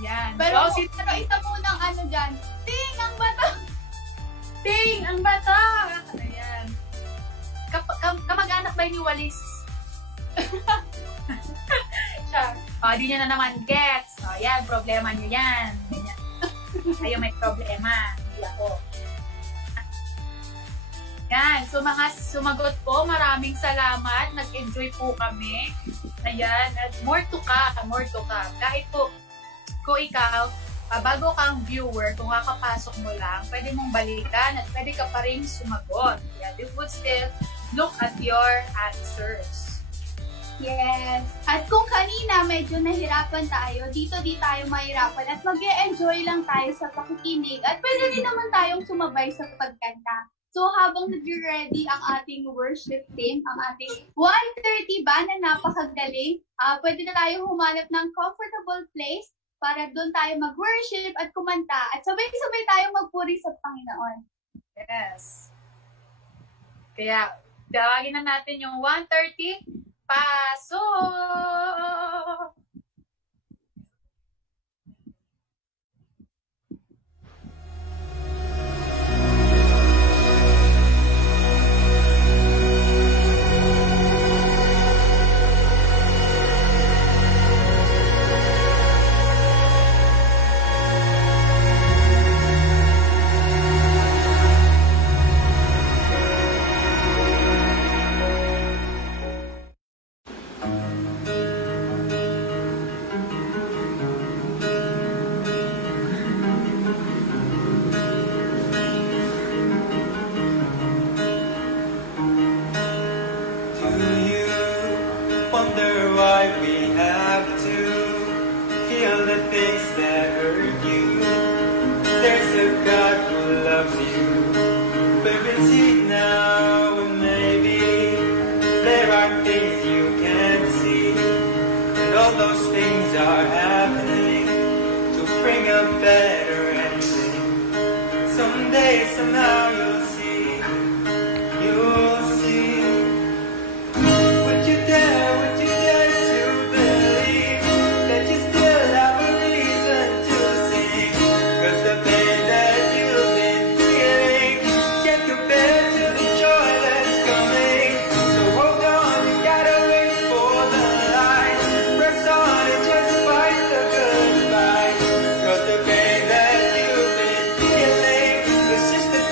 Yan. Pero So, isa munang dyan, Ting, ang bato! Ting, ang bata! Ayan. Kamag-anak ba ni Walis? Siya. Di niya na naman gets. Yan, problema niyo yan. Ganyan. Kayo may problema. Hindi ako. Yan. So, mga sumagot po, maraming salamat. Nag-enjoy po kami. Ayan. At more to come. Kahit po, kung ikaw, bago kang viewer, kung kakapasok mo lang, pwede mong balikan at pwede ka pa rin sumagot. Yeah, they would still look at your answers. Yes. At kung kanina medyo nahirapan tayo, dito di tayo mahirapan at mag-e-enjoy lang tayo sa pakikinig at pwede rin naman tayong sumabay sa pagkanta. So habang nag-ready ang ating worship team, ang ating 1:30 ba na napakagaling, pwede na tayo humanap ng comfortable place para doon tayo mag-worship at kumanta at sabay-sabay tayong magpuri sa Panginoon. Yes. Kaya, tawagin na natin yung 1:30. Pasok!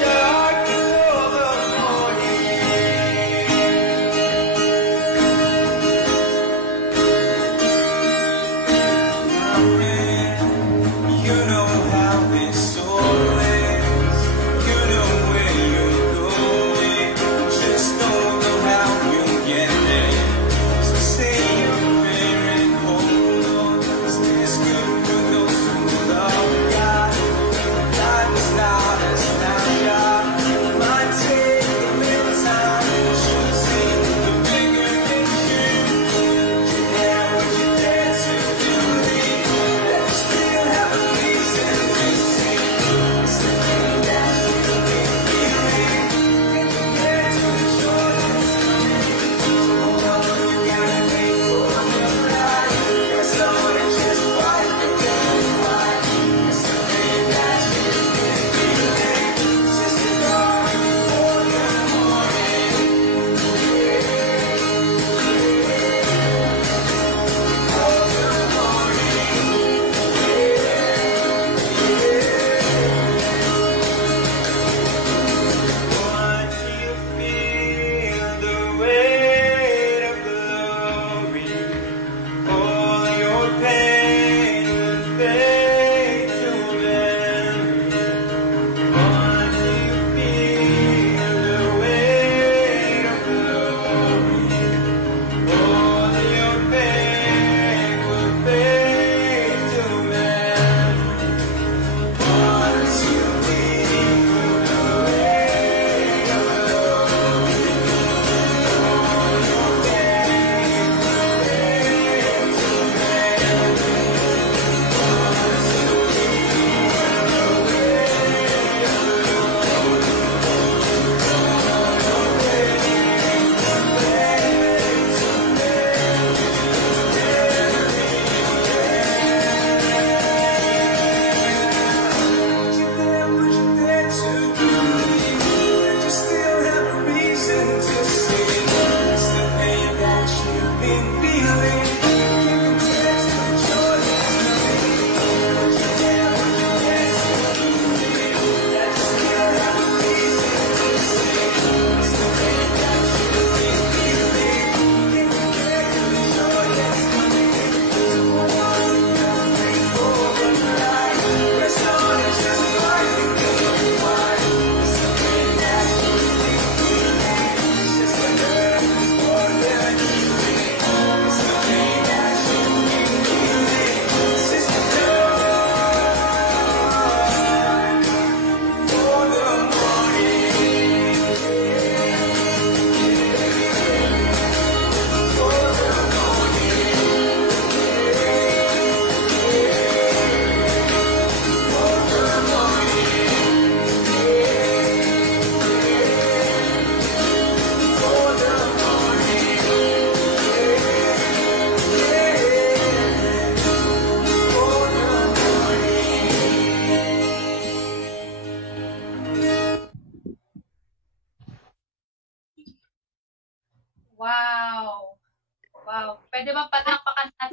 Dark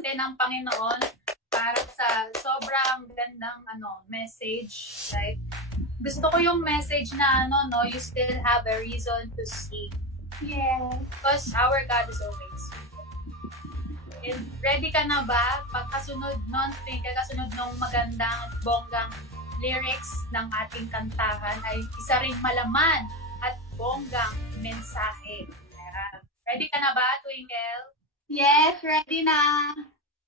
kayo ng Panginoon para sa sobrang gandang message, right? Gusto ko yung message na you still have a reason to seek. Yes. Because our God is always. And ready ka na ba? Pagkasunod nung magandang at bonggang lyrics ng ating kantahan ay isa ring malaman at bonggang mensahe. Ready ka na ba, Twinkle? Yes, ready na.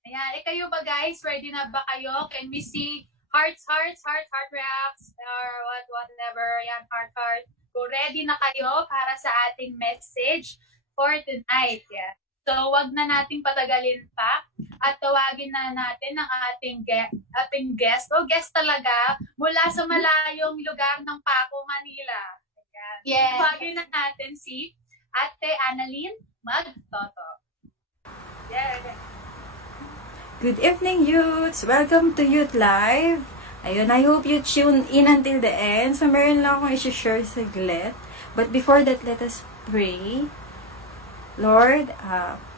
Ayan, kayo ba guys? Ready na ba kayo? Can we see heart reacts or whatever. Ayan, heart. Go ready na kayo para sa ating message for tonight. Yeah. So, wag na nating patagalin pa at tawagin na natin ang ating guest. O, guest talaga mula sa malayong lugar ng Paco, Manila. Ayan. Yes. Tawagin na natin si Ate Annalyn Magtoto. Yeah. Good evening, youths! Welcome to Youth Live. Ayun, I hope you tune in until the end. So, meron lang akong i-share saglit. But before that, let us pray. Lord,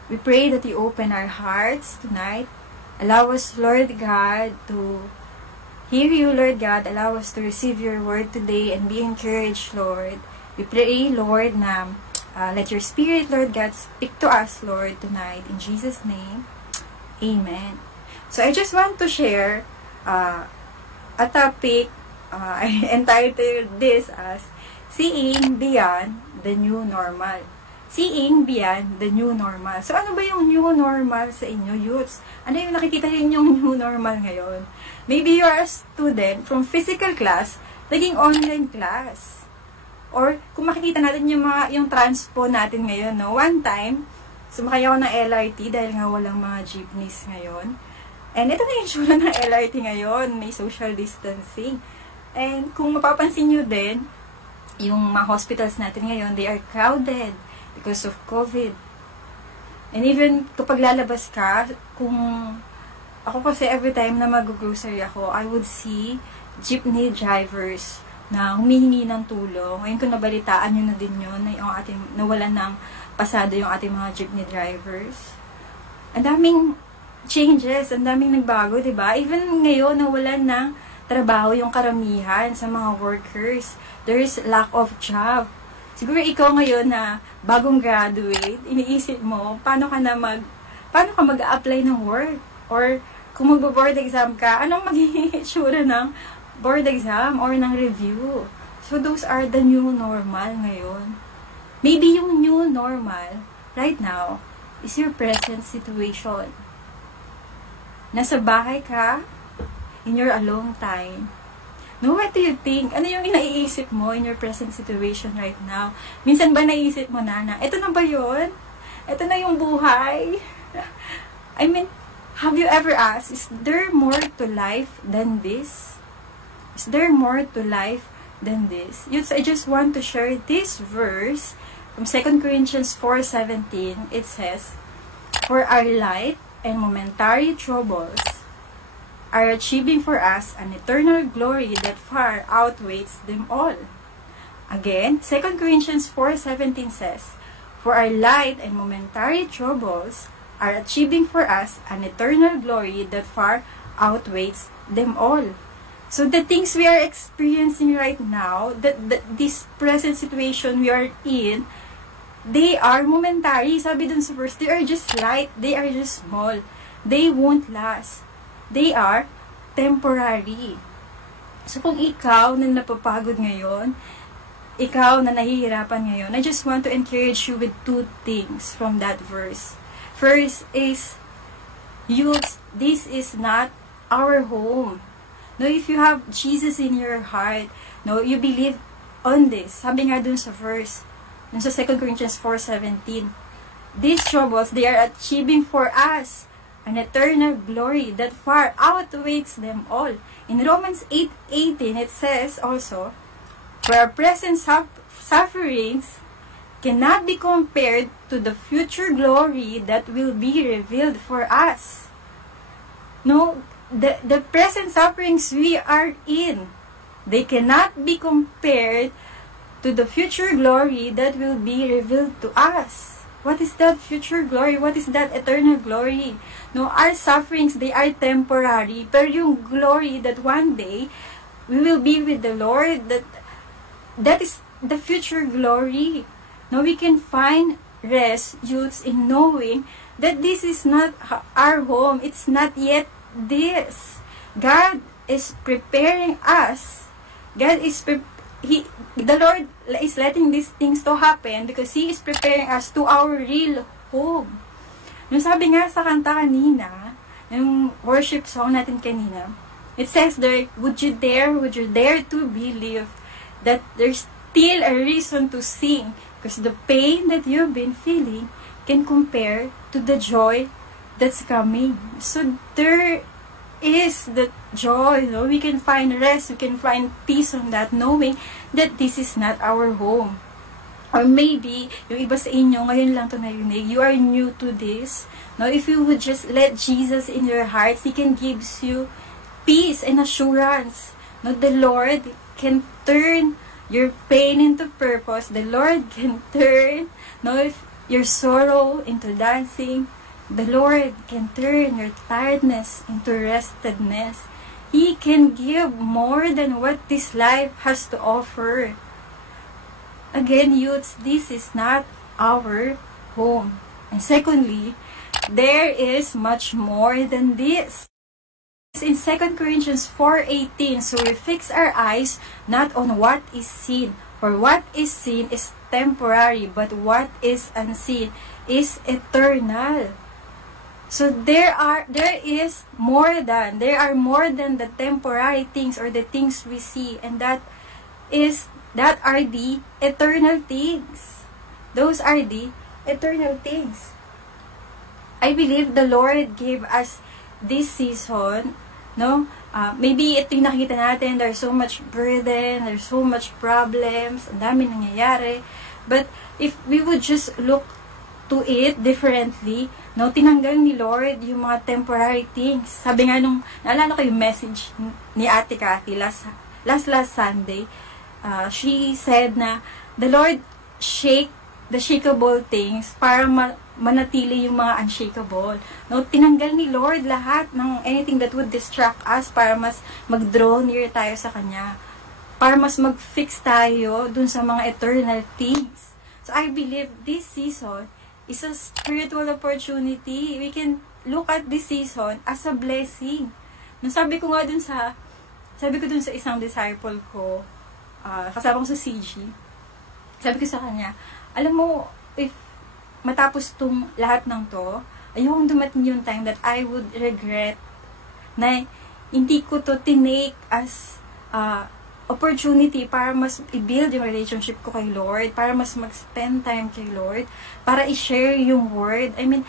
we pray that you open our hearts tonight. Allow us, Lord God, to hear you, Lord God. Allow us to receive your word today and be encouraged, Lord. We pray, Lord, na let your Spirit, Lord God, speak to us, Lord, tonight. In Jesus' name, amen. So, I just want to share a topic. I entitled this as Seeing Beyond the New Normal. Seeing Beyond the New Normal. So, ano ba yung new normal sa inyo, youths? Ano yung nakikita yung new normal ngayon? Maybe you are a student from physical class, naging online class. Or, kung makikita natin yung transpo natin ngayon, no? One time, sumakay ako ng LRT dahil nga walang mga jeepneys ngayon. And ito na yung tsura ng LRT ngayon. May social distancing. And kung mapapansin nyo din, yung mga hospitals natin ngayon, they are crowded because of COVID. And even kapag lalabas ka, ako kasi every time na mag-grocery ako, I would see jeepney drivers na humihingi ng tulong. Ngayon kung nabalitaan nyo na din yun, na yung nawalan ng pasado yung ating mga jeepney drivers. Ang daming changes, ang daming nagbago, diba? Even ngayon, nawalan ng trabaho yung karamihan sa mga workers. There is lack of job. Siguro ikaw ngayon na bagong graduate, iniisip mo, paano ka mag-a-apply ng work? Or kung magbo-board exam ka, anong magiging itsura ng board exam or ng review? So those are the new normal ngayon. Maybe yung new normal right now is your present situation. Nasa bahay ka, in your alone time. No, what do you think? Ano yung naiisip mo in your present situation right now? Minsan ba naisip mo na, eto na ba yun? Eto na yung buhay? I mean, have you ever asked, is there more to life than this? Is there more to life than this? Yes, I just want to share this verse from 2 Corinthians 4:17. It says, "For our light and momentary troubles are achieving for us an eternal glory that far outweighs them all." Again, 2 Corinthians 4:17 says, "For our light and momentary troubles are achieving for us an eternal glory that far outweighs them all." So the things we are experiencing right now, this present situation we are in, they are momentary. Sabi dun sa verse, they are just light, they are just small, they won't last. They are temporary. So kung ikaw na napapagod ngayon, ikaw na nahihirapan ngayon, I just want to encourage you with two things from that verse. First is, youth, this is not our home. No, if you have Jesus in your heart, no, you believe on this. Sabi nga dun sa verse, dun sa 2 Corinthians 4:17, these troubles, they are achieving for us an eternal glory that far outweighs them all. In Romans 8:18, it says also, "For our present sufferings cannot be compared to the future glory that will be revealed for us." No, the present sufferings we are in, they cannot be compared to the future glory that will be revealed to us. What is that future glory? What is that eternal glory? No, our sufferings, they are temporary. Pero yung glory that one day, we will be with the Lord, that is the future glory. No, we can find rest, youths, in knowing that this is not our home. It's not yet this. God is preparing us. The Lord is letting these things to happen because He is preparing us to our real home. Yung sabi nga sa kanta kanina, yung worship song natin kanina, it says there, would you dare to believe that there's still a reason to sing? Because the pain that you've been feeling can compare to the joy that's coming. So there is the joy, no? We can find rest, we can find peace on that, knowing that this is not our home. Or maybe, yung iba sa inyo, ngayon lang to narinig, you are new to this. No, if you would just let Jesus in your hearts, He can give you peace and assurance. No, the Lord can turn your pain into purpose. The Lord can turn, no, if your sorrow into dancing. The Lord can turn your tiredness into restedness. He can give more than what this life has to offer. Again, youths, this is not our home. And secondly, there is much more than this. In 2 Corinthians 4:18, so we fix our eyes not on what is seen, for what is seen is temporary, but what is unseen is eternal. So there are more than the temporary things or the things we see, and that are the eternal things. Those are the eternal things. I believe the Lord gave us this season, no? Maybe ito yung nakikita natin, there's so much burden, there's so much problems, ang dami nangyayari. But if we would just look to it differently, no, tinanggal ni Lord yung mga temporary things. Sabi nga naalala ko yung message ni Ate Cathy last Sunday, she said na the Lord shake the shakeable things para manatili yung mga unshakable. No, tinanggal ni Lord lahat ng anything that would distract us para mas mag-draw near tayo sa Kanya. Para mas mag-fix tayo dun sa mga eternal things. So I believe this season is a spiritual opportunity. We can look at this season as a blessing. No, sabi ko dun sa isang disciple ko, kasama ko sa CG, sabi ko sa kanya, alam mo, if matapos tong lahat ng to, ayokong dumating yung time that I would regret na hindi ko to tinake as opportunity para mas i-build yung relationship ko kay Lord, para mas mag-spend time kay Lord, para i-share yung word. I mean,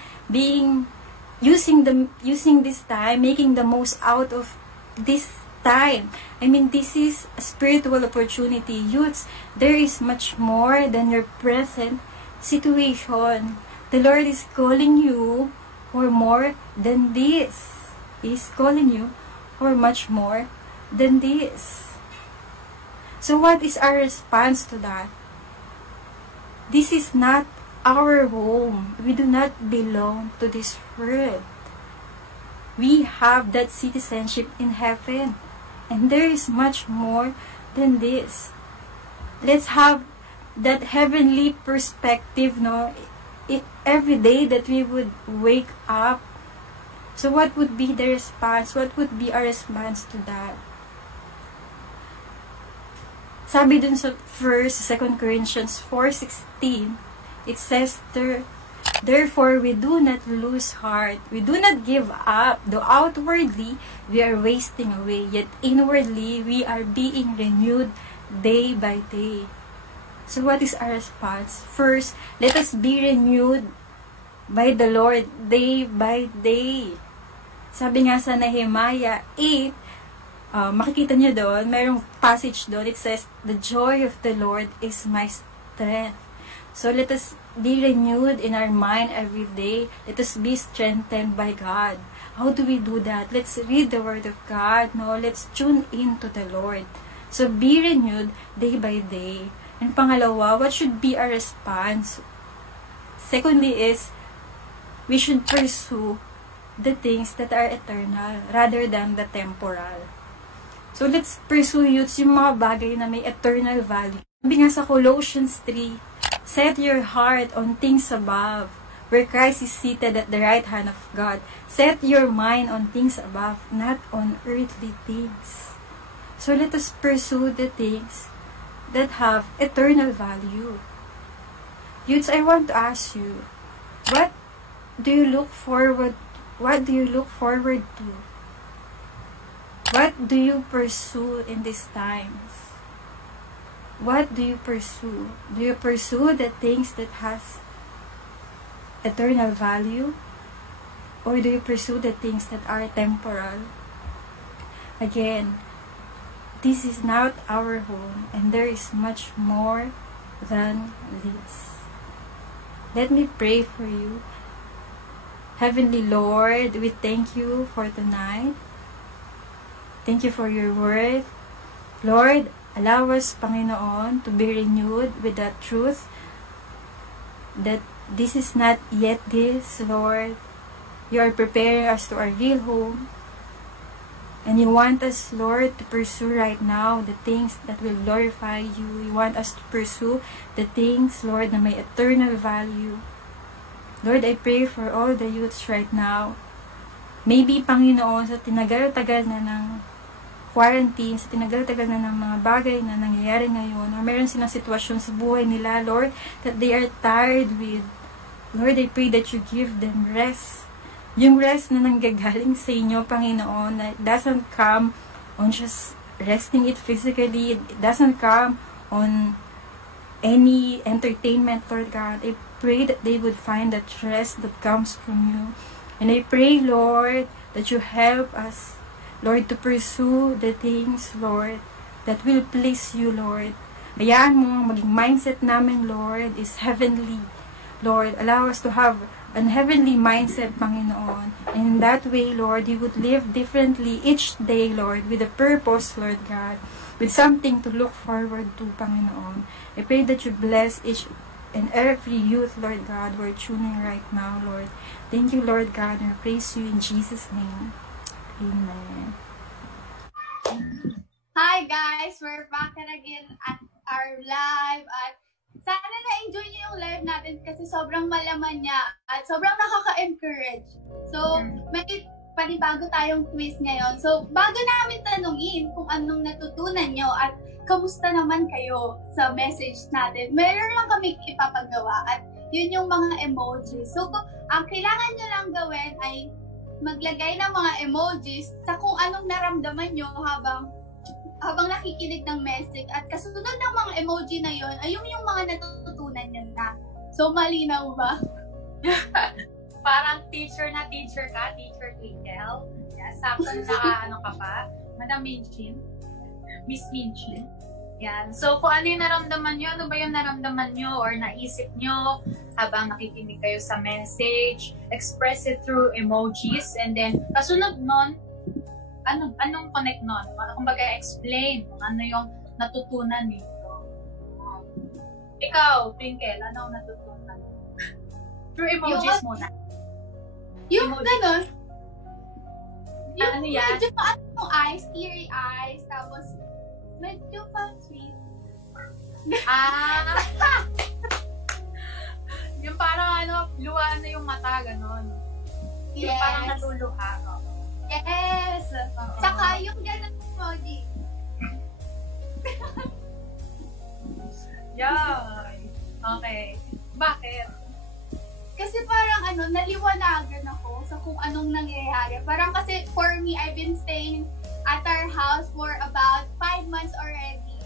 using this time, making the most out of this time. I mean, this is a spiritual opportunity. Youths, there is much more than your present situation. The Lord is calling you for more than this. He's calling you for much more than this. So what is our response to that? This is not our home. We do not belong to this world. We have that citizenship in heaven. And there is much more than this. Let's have that heavenly perspective, no? Every day that we would wake up. So what would be the response? What would be our response to that? Sabi dun sa 2 Corinthians 4:16, it says there, therefore we do not lose heart, we do not give up, though outwardly we are wasting away, yet inwardly we are being renewed day by day. So what is our response? First, let us be renewed by the Lord day by day. Sabi nga sa Nehemiah 8, makikita niyo doon, mayroong passage doon, it says, the joy of the Lord is my strength. So let us be renewed in our mind every day. Let us be strengthened by God. How do we do that? Let's read the Word of God. No, let's tune in to the Lord. So be renewed day by day. And pangalawa, what should be our response? Secondly is, we should pursue the things that are eternal rather than the temporal. So, let's pursue youths yung mga bagay na may eternal value. Sabi nga sa Colossians 3, set your heart on things above, where Christ is seated at the right hand of God. Set your mind on things above, not on earthly things. So, let us pursue the things that have eternal value. Youths, I want to ask you, what do you look forward to? What do you pursue in these times? What do you pursue? Do you pursue the things that has eternal value? Or do you pursue the things that are temporal? Again, this is not our home, and there is much more than this. Let me pray for you. Heavenly Lord, we thank you for tonight. Thank you for your word. Lord, allow us, Panginoon, to be renewed with that truth that this is not yet this, Lord. You are preparing us to our real home. And you want us, Lord, to pursue right now the things that will glorify you. You want us to pursue the things, Lord, na may eternal value. Lord, I pray for all the youths right now. Maybe, Panginoon, sa tinagal-tagal na ng quarantine, sa tinagal-tagal na ng mga bagay na nangyayari ngayon, or meron silang sitwasyon sa buhay nila, Lord, that they are tired with. Lord, I pray that you give them rest. Yung rest na nanggagaling sa inyo, Panginoon, that doesn't come on just resting it physically, it doesn't come on any entertainment, Lord God. I pray that they would find that rest that comes from you. And I pray, Lord, that you help us, Lord, to pursue the things, Lord, that will please you, Lord. Hayaan mo ang maging mindset namin, Lord, is heavenly. Lord, allow us to have an heavenly mindset, Panginoon. And in that way, Lord, you would live differently each day, Lord, with a purpose, Lord God, with something to look forward to, Panginoon. I pray that you bless each and every youth, Lord God, who are tuning right now, Lord. Thank you, Lord God, and I praise you in Jesus' name. Amen. Hi guys! We're back again at our live at sana na-enjoy niyo yung live natin kasi sobrang malaman niya at sobrang nakaka-encourage. So, may panibago tayong twist ngayon. So, bago namin tanungin kung anong natutunan nyo at kamusta naman kayo sa message natin, meron lang kami ipapagawa at yun yung mga emojis. So, ang kailangan nyo lang gawin ay maglagay ng mga emojis sa kung anong naramdaman nyo habang nakikinig ng message at kasunod ng mga emoji na yon ay yung mga natutunan nyo na. So, malinaw ba? Parang teacher ka, Teacher Twinkle. Yes, sakto na ano ka pa, Madam Minchin, Miss Minchin. Yan. So, kung ano yung naramdaman nyo, ano ba yung naramdaman nyo or naisip nyo habang nakikinig kayo sa message, express it through emojis, and then, kasunod nun, anong connect nun? Kumbaga, explain kung ano yung natutunan nito. Ikaw, Twinkle, ano ang natutunan? Through emojis muna. Yung gano'n. Ano yan? Medyo paano eyes, teary eyes, tapos medyo pa sweet. Yung parang luha na yung mata, gano'n. Yes. Yung parang natuluha. Yes! Tsaka yung gano'n emoji. Yay! Okay. Bakit? Kasi parang naliwanagan ako sa kung anong nangyayari. Parang kasi for me, I've been staying at our house for about 5 months already.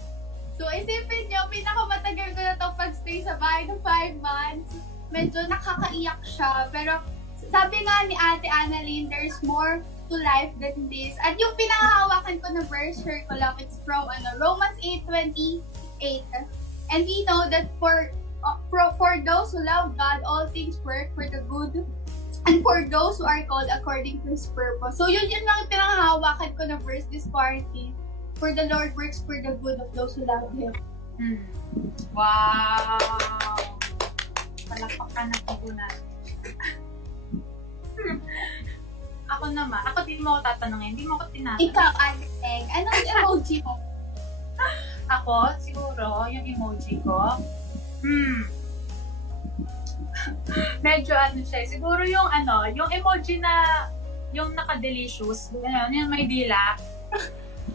So isipin nyo, pinakamatagal ko na itong pag-stay sa bahay ng 5 months. Medyo nakakaiyak siya. Pero sabi nga ni Ate Annalyn, there's more to life than this. At yung pinakahawakan ko na verse, share ko lang, it's from Romans 8:28. And we know that for those who love God, all things work for the good, and for those who are called according to His purpose. So yun lang yung pinakahawakan ko na verse this quarantine. For the Lord works for the good of those who love Him. Wow! Palakpakan natin po natin. Ako naman. Ako din mo ako tatanungin. Hindi mo ako tinatanong. Ikaw, Aneg, anong emoji mo? Ako, siguro, yung emoji ko. Medyo ano siya. Siguro yung yung emoji na, yung naka-delicious. Yung may dila.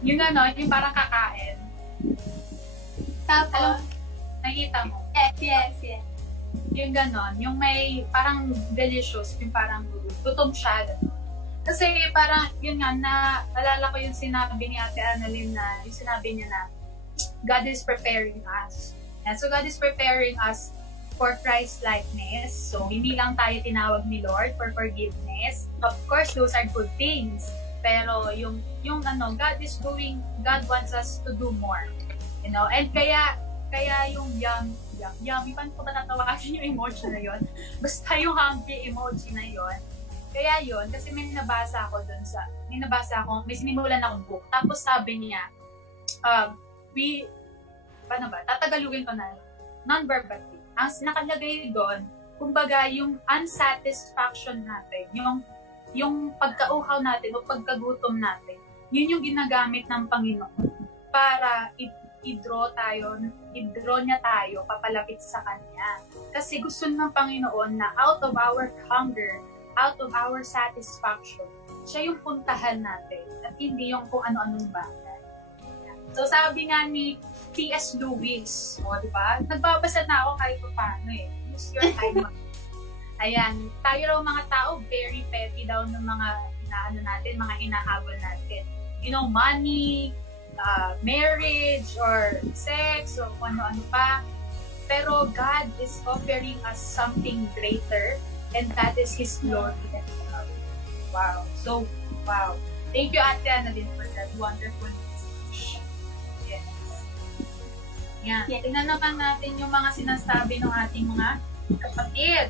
Yung yung parang kakain. Tapos, Nakita mo? yes. Yung ganon, yung may parang delicious, yung parang gutom siya. Kasi parang, yun nga, naalala ko yung sinabi ni Ate Annalyn na, yung sinabi niya na, God is preparing us. And so God is preparing us for Christ-likeness. So, hindi lang tayo tinawag ni Lord for forgiveness. Of course, those are good things. Pero yung God wants us to do more. You know, and kaya yung yummy, paano ko ba natawagin yung emoji na yun? Basta yung hungry emoji na yun. Kaya yun, kasi may sinimulan akong book. Tapos sabi niya, tatagalugin ko na, non-verbatim. Ang nakalagay doon, kumbaga yung unsatisfaction natin, yung pagkauhaw natin o pagkagutom natin, yun yung ginagamit ng Panginoon para i-draw niya tayo papalapit sa Kanya. Kasi gusto ng Panginoon na out of our hunger, out of our satisfaction, siya yung puntahan natin at hindi yung kung ano-anong bagay. So sabi nga ni C.S. Lewis, di ba? Nagbabasa na ako kahit paano Use your time. Ayan, tayo raw mga tao, very petty daw ng mga mga hinahabol natin. You know, money, marriage, or sex, or ano-ano pa. Pero God is offering us something greater, and that is His glory and love. Wow. So, wow. Thank you, Ate Annalyn, for that wonderful message. Yes. Yan. Tingnan naman natin yung mga sinasabi ng ating mga kapatid.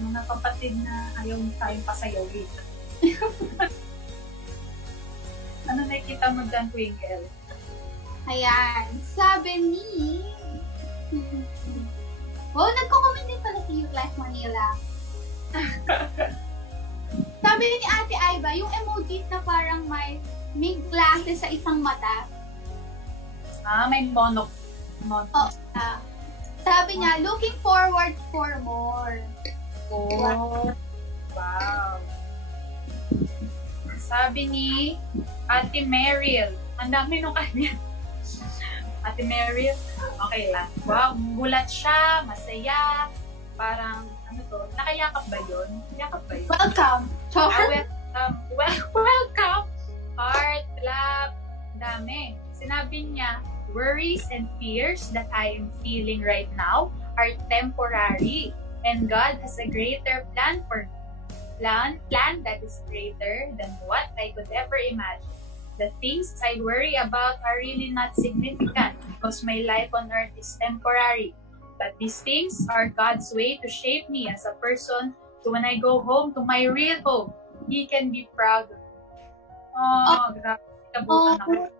Mga kapatid na ayaw tayong pasayawin. Ano nakikita mo dyan, Twinkle? Ayan. Sabi ni... nagko-comment din pala si Youth Life Manila. Sabi ni Ate Aiba, yung emojis na parang may glasses sa isang mata. May mono. Sabi niya, looking forward for more. Oh, wow. Sabi ni Ate Meryl, ang dami nung kanya. Ate Meryl, okay lang. Wow, gulat siya, masaya, parang, nakayakap ba yun? Yakap ba yun? Welcome. Welcome. Heart, clap, dami. Sinabi niya, worries and fears that I am feeling right now are temporary. And God has a greater plan for me. Plan that is greater than what I could ever imagine. The things I worry about are really not significant because my life on earth is temporary. But these things are God's way to shape me as a person, so when I go home to my real home, He can be proud of me. Grabe. Kabutan ako.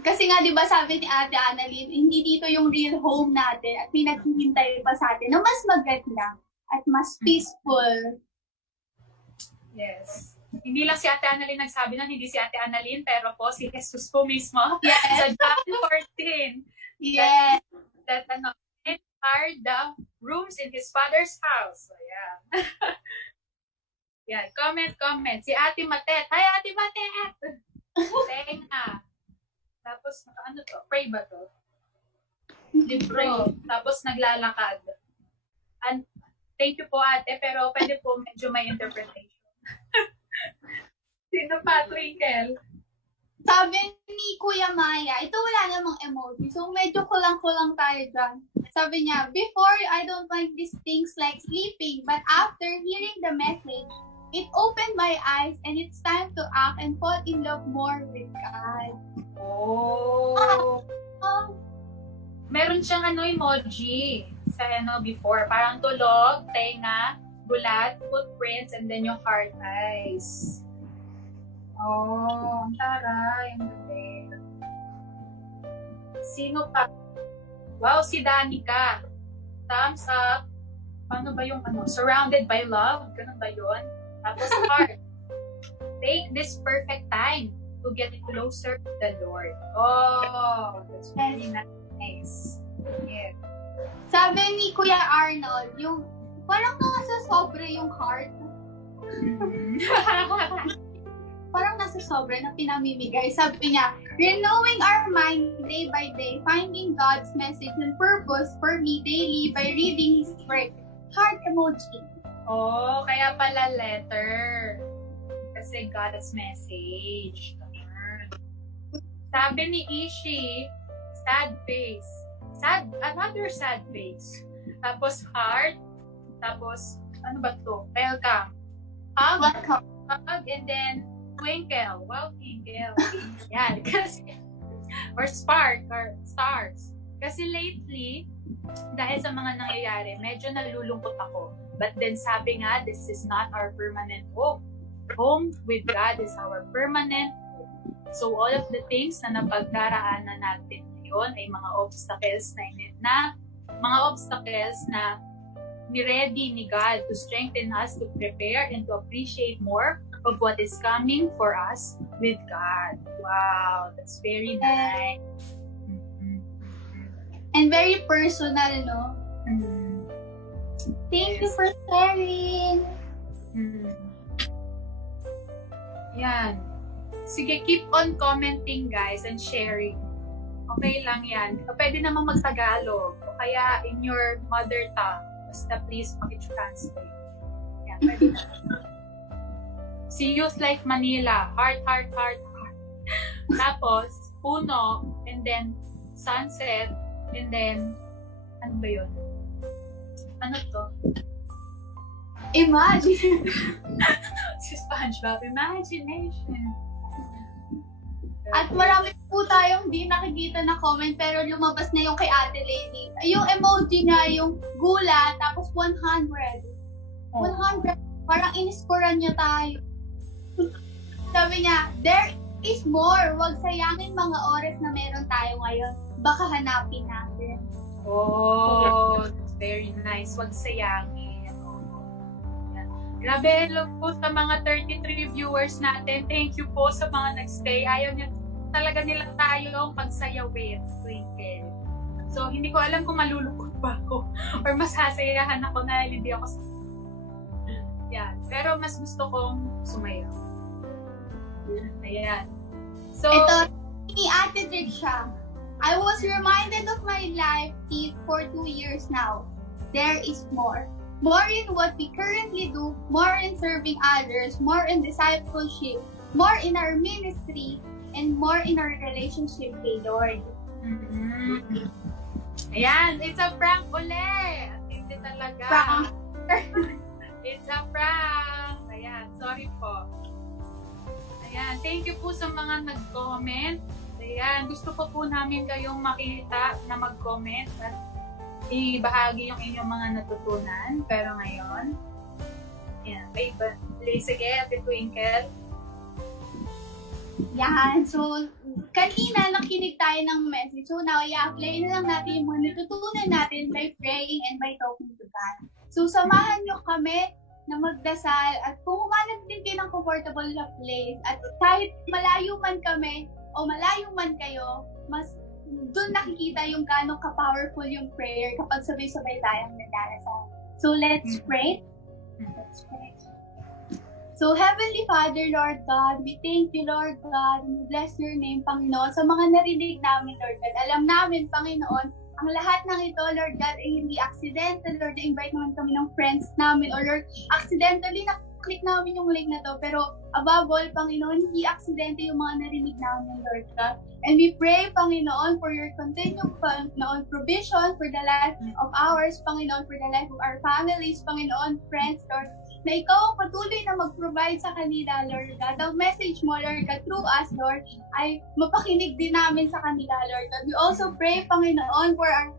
Kasi nga, di ba sabi ni Ate Annalyn, hindi dito yung real home natin at pinaghihintay pa sa atin na mas maganda at mas peaceful. Yes. Hindi lang si Ate Annalyn nagsabi nun, hindi si Ate Annalyn, pero po si Jesus po mismo. Yes. Sa John 14. Yes. That are the rooms in His Father's house. So, yeah. Yan. Comment. Si Ate Matet. Hi, Ate Matet! Tenga. Tapos, ano to? Pray ba to? Libro. Tapos, naglalakad. And, thank you po, Ate, pero pwede po medyo may interpretation. Sino pa, Twinkle? Sabi ni Kuya Maya, ito wala namang emoji, so medyo kulang-kulang tayo dyan. Sabi niya, before, I don't like these things like sleeping, but after hearing the message, it opened my eyes and it's time to act and fall in love more with God. Oh. Meron siyang emoji sa before. Parang tulog, tenga, gulat, footprints, and then yung heart eyes. Oh, ang taray. Ang galing. Sino pa? Wow, si Danica. Thumbs up. Paano ba yung surrounded by love? Ganun ba yun? Tapos heart. Take this perfect time to get closer to the Lord. Oh, that's really nice. Yeah. Sabi ni Kuya Arnold, yung parang nasa sobre yung heart. Parang nasa sobre na pinamimigay. Sabi niya, renewing our mind day by day, finding God's message and purpose for me daily by reading His Word. Heart emoji. Oh, kaya pala letter. Kasi God's message. Sabi ni Ishi, sad face. Another sad face. Tapos heart. Tapos, ano ba to? Welcome. Welcome. Hug, and then twinkle. Wow, twinkle. Yan. Kasi, or spark, or stars. Kasi lately, dahil sa mga nangyayari, medyo nalulungkot ako. But then sabi nga, this is not our permanent home. Home with God is our permanent home. So all of the things na napagdaraanan natin ngayon ay mga obstacles na ni-ready ni God to strengthen us, to prepare, and to appreciate more of what is coming for us with God. Wow, that's very nice. And very personal, no? Thank you for sharing. Yan. Sige, keep on commenting, guys, and sharing. Okay lang yan. Pwede naman mag-Tagalog. O kaya in your mother tongue. Basta please, pakitranslate. Yan, pwede na. Si Youth Life Manila. Heart, heart, heart, heart. Tapos, puno, and then sunset, and then, ano ba yun? Ano to? Imagine. Si SpongeBob, imagination. At marami po tayong di nakikita na comment pero lumabas na yung kay Ate Lady. Yung emoji niya, yung gula, tapos 100. 100. Parang iniscorean niya tayo. Sabi niya, there is more. Huwag sayangin mga oras na meron tayo ngayon. Baka hanapin natin. Oh, that's very nice. Huwag sayangin. Grabe, hello po sa mga 33 viewers natin. Thank you po sa mga nagstay. Ayaw niya talaga nila tayong pagsayawin, Twinkle. So, hindi ko alam kung malulungkot ba ako or masasayahan ako na hindi ako yan. Pero mas gusto kong sumayaw. Ayan. So, ito, ni Ate Tricia. I was reminded of my life for 2 years now. There is more. More in what we currently do, more in serving others, more in discipleship, more in our ministry, and more in our relationship with Lord. Mm-hmm. Ayan, it's a prank ulit. Hindi talaga. Prank. It's a prank. Ayan, sorry po. Ayan, thank you po sa mga nag-comment. Ayan, gusto ko po namin kayong makita na mag-comment at ibahagi yung inyong mga natutunan. Pero ngayon, yan, sige, Ate Twinkle. Yan, so, kanina nakinig tayo ng message. So, now, i-apply na lang natin yung mga natutunan natin by praying and by talking to God. So, samahan nyo kami na magdasal at kung humanap din kayo ng comfortable na place at kahit malayo man kami o malayo man kayo, mas doon nakikita yung gano'ng ka-powerful yung prayer kapag sabay-sabay tayong nagdarasal. So, let's pray. Let's pray. So, Heavenly Father, Lord God, we thank you, Lord God, and we bless your name, Panginoon, sa mga narinig namin, Lord God. Alam namin, Panginoon, ang lahat ng ito, Lord God, ay hindi accidental. Lord, invite naman kami ng friends namin, or Lord, accidentally click namin yung link na to, pero above all, Panginoon, hindi aksidente yung mga narinig namin, Lord God. And we pray, Panginoon, for your continued, Panginoon, provision for the life of ours, Panginoon, for the life of our families, Panginoon, friends, Lord, na ikaw ang patuloy na mag-provide sa kanila, Lord God. Ang message mo, Lord God, through us, Lord, ay mapakinig din namin sa kanila, Lord God. We also pray, Panginoon, for our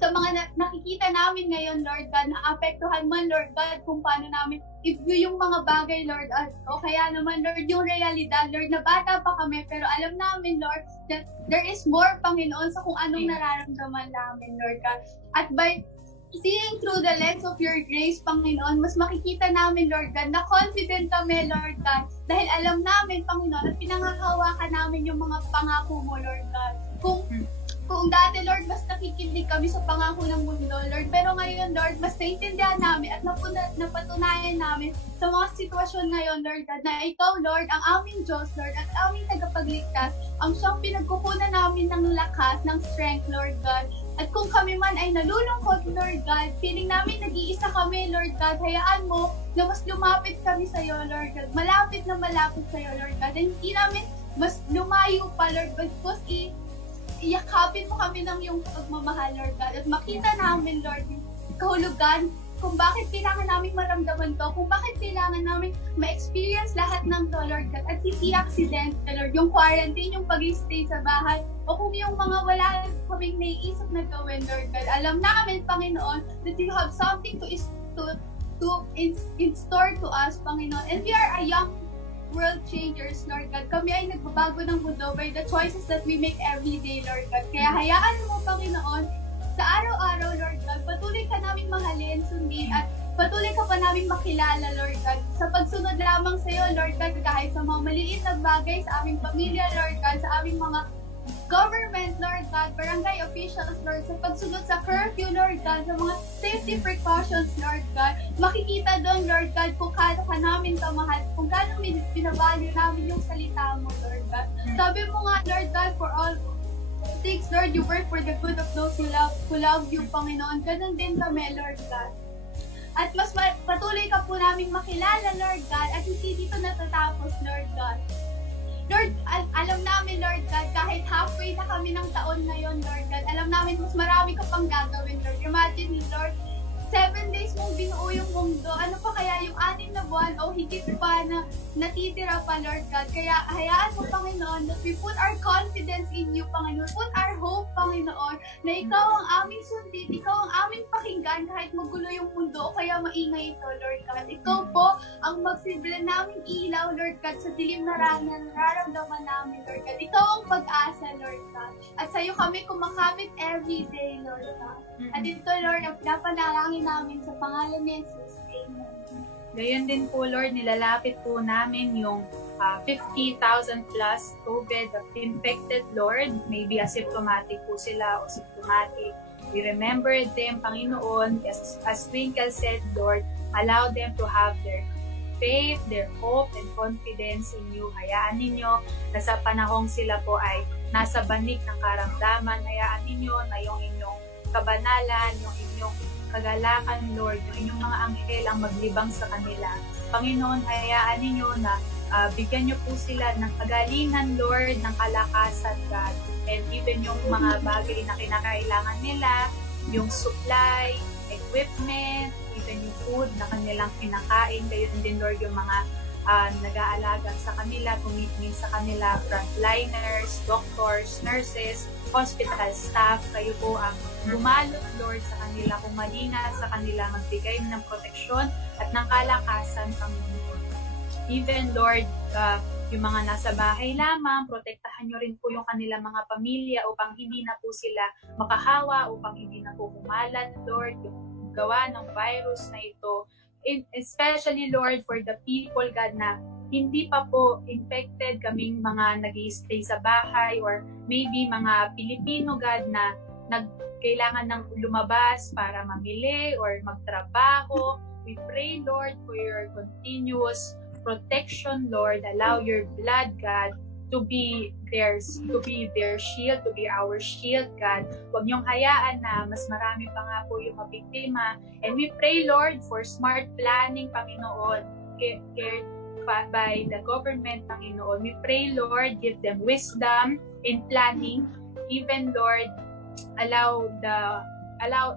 sa mga nakikita namin ngayon, Lord God, naapektuhan man, Lord God, kung paano namin i-view yung mga bagay, Lord, o kaya naman, Lord, yung realidad, Lord, na bata pa kami, pero alam namin, Lord, that there is more, Panginoon, sa kung anong nararamdaman namin, Lord God. At by seeing through the lens of your grace, Panginoon, mas makikita namin, Lord God, na confident kami, Lord God, dahil alam namin, Panginoon, at pinangahawakan namin yung mga pangako mo, Lord God. Kung dati, Lord, mas nakikinig kami sa pangako ng mundo, Lord, pero ngayon, Lord, mas naiintindihan namin at napatunayan namin sa mga sitwasyon ngayon, Lord God, na ikaw, Lord, ang aming Diyos, Lord, at aming tagapagligtas, ang siyang pinagkukunan namin ng lakas, ng strength, Lord God. At kung kami man ay nalulungkot, Lord God, feeling namin nag-iisa kami, Lord God, hayaan mo na mas lumapit kami sa iyo, Lord God. Malapit na malapit sa iyo, Lord God. And hindi namin mas lumayo pa, Lord God, because iyakapin mo kami ng iyong pagmamahal, Lord God. At makita namin, Lord, yung kahulugan kung bakit kailangan namin maramdaman to, kung bakit kailangan namin ma-experience lahat ng to, Lord God. At hindi accident, Lord, yung quarantine, yung pag-stay sa bahay, o kung yung mga wala kaming naiisip na gawin, Lord God. Alam namin, Panginoon, that you have something to in store to us, Panginoon. And we are a young world changers, Lord God. Kami ay nagbabago ng mundo by the choices that we make every day, Lord God. Kaya hayaan mo, Panginoon, sa araw-araw, Lord God, patuloy ka naming mahalin, sundin, at patuloy ka pa naming makilala, Lord God. Sa pagsunod lamang sa iyo, Lord God, kahit sa mga maliit na bagay sa aming pamilya, Lord God, sa aming mga government, Lord God, barangay officials, Lord, sa pagsunod sa curfew, Lord God, sa mga safety precautions, Lord God, makikita doon, Lord God, kung gaano ka namin kamahal, kung gaano binavalue namin yung salita mo, Lord God. Sabi mo nga, Lord God, for all things, Lord, you work for the good of those who love you, Panginoon. Ganun din kami, Lord God. At mas patuloy ka po naming makilala, Lord God, at hindi dito natatapos, Lord God. Lord, alam namin, Lord God, kahit halfway na kami ng taon ngayon, Lord God, alam namin mas marami ka pang gagawin, Lord. Imagine, Lord, 7 days mong binuo yung mundo. Ano pa kaya yung 6 na buwan o higit pa na natitira pa, Lord God? Kaya hayaan mo, Panginoon, that we put our confidence in you, Panginoon. Put our hope, Panginoon, na ikaw ang aming sundin, ikaw ang aming pakinggan kahit magulo yung mundo o kaya maingay ito, Lord God. Ikaw po ang magsilbi naming ilaw, Lord God, sa dilim na nararamdaman namin, Lord God. Ikaw ang pag-asa, Lord God. At sa'yo kami kumakapit every day, Lord God. At ito, Lord, ang pinapanalangin namin sa pangalan ni Jesus. Amen. Gayon din po, Lord, nilalapit po namin yung 50,000 plus COVID-infected, Lord. Maybe asymptomatic po sila o symptomatic. We remember them, Panginoon, as Twinkle said, Lord, allow them to have their faith, their hope, and confidence in you. Hayaan ninyo na sa panahong sila po ay nasa banig ng karamdaman. Hayaan ninyo na yung inyong kabanalan, yung inyong kagalakan, Lord, yung inyong mga anghel ang maglibang sa kanila. Panginoon, hayaan ninyo na bigyan nyo po sila ng kagalingan, Lord, ng kalakasan, God. And even yung mga bagay na kinakailangan nila, yung supply, equipment, even yung food na kanilang kinakain, gayon din, Lord, yung mga nag-aalaga sa kanila, tumitingin sa kanila, frontliners, doctors, nurses, hospital staff, kayo po ang bumalot, Lord, sa kanila, kumalina sa kanila, magbigay ng proteksyon at ng kalakasan, Panginoon. Even, Lord, yung mga nasa bahay lamang, protektahan nyo rin po yung kanilang mga pamilya upang hindi na po sila makahawa, upang hindi na po kumalat, Lord, yung gawa ng virus na ito. Especially, Lord, for the people, God, na hindi pa po infected, kaming mga nag-i-stay sa bahay, or maybe mga Pilipino, God, na kailangan ng lumabas para mamili or magtrabaho. We pray, Lord, for your continuous protection, Lord. Allow your blood, God, to be their shield, to be our shield, God. Huwag niyong hayaan na mas marami pa nga po yung mabiktima. And we pray, Lord, for smart planning, Panginoon, cared by the government, Panginoon. We pray, Lord, give them wisdom in planning. Even, Lord, allow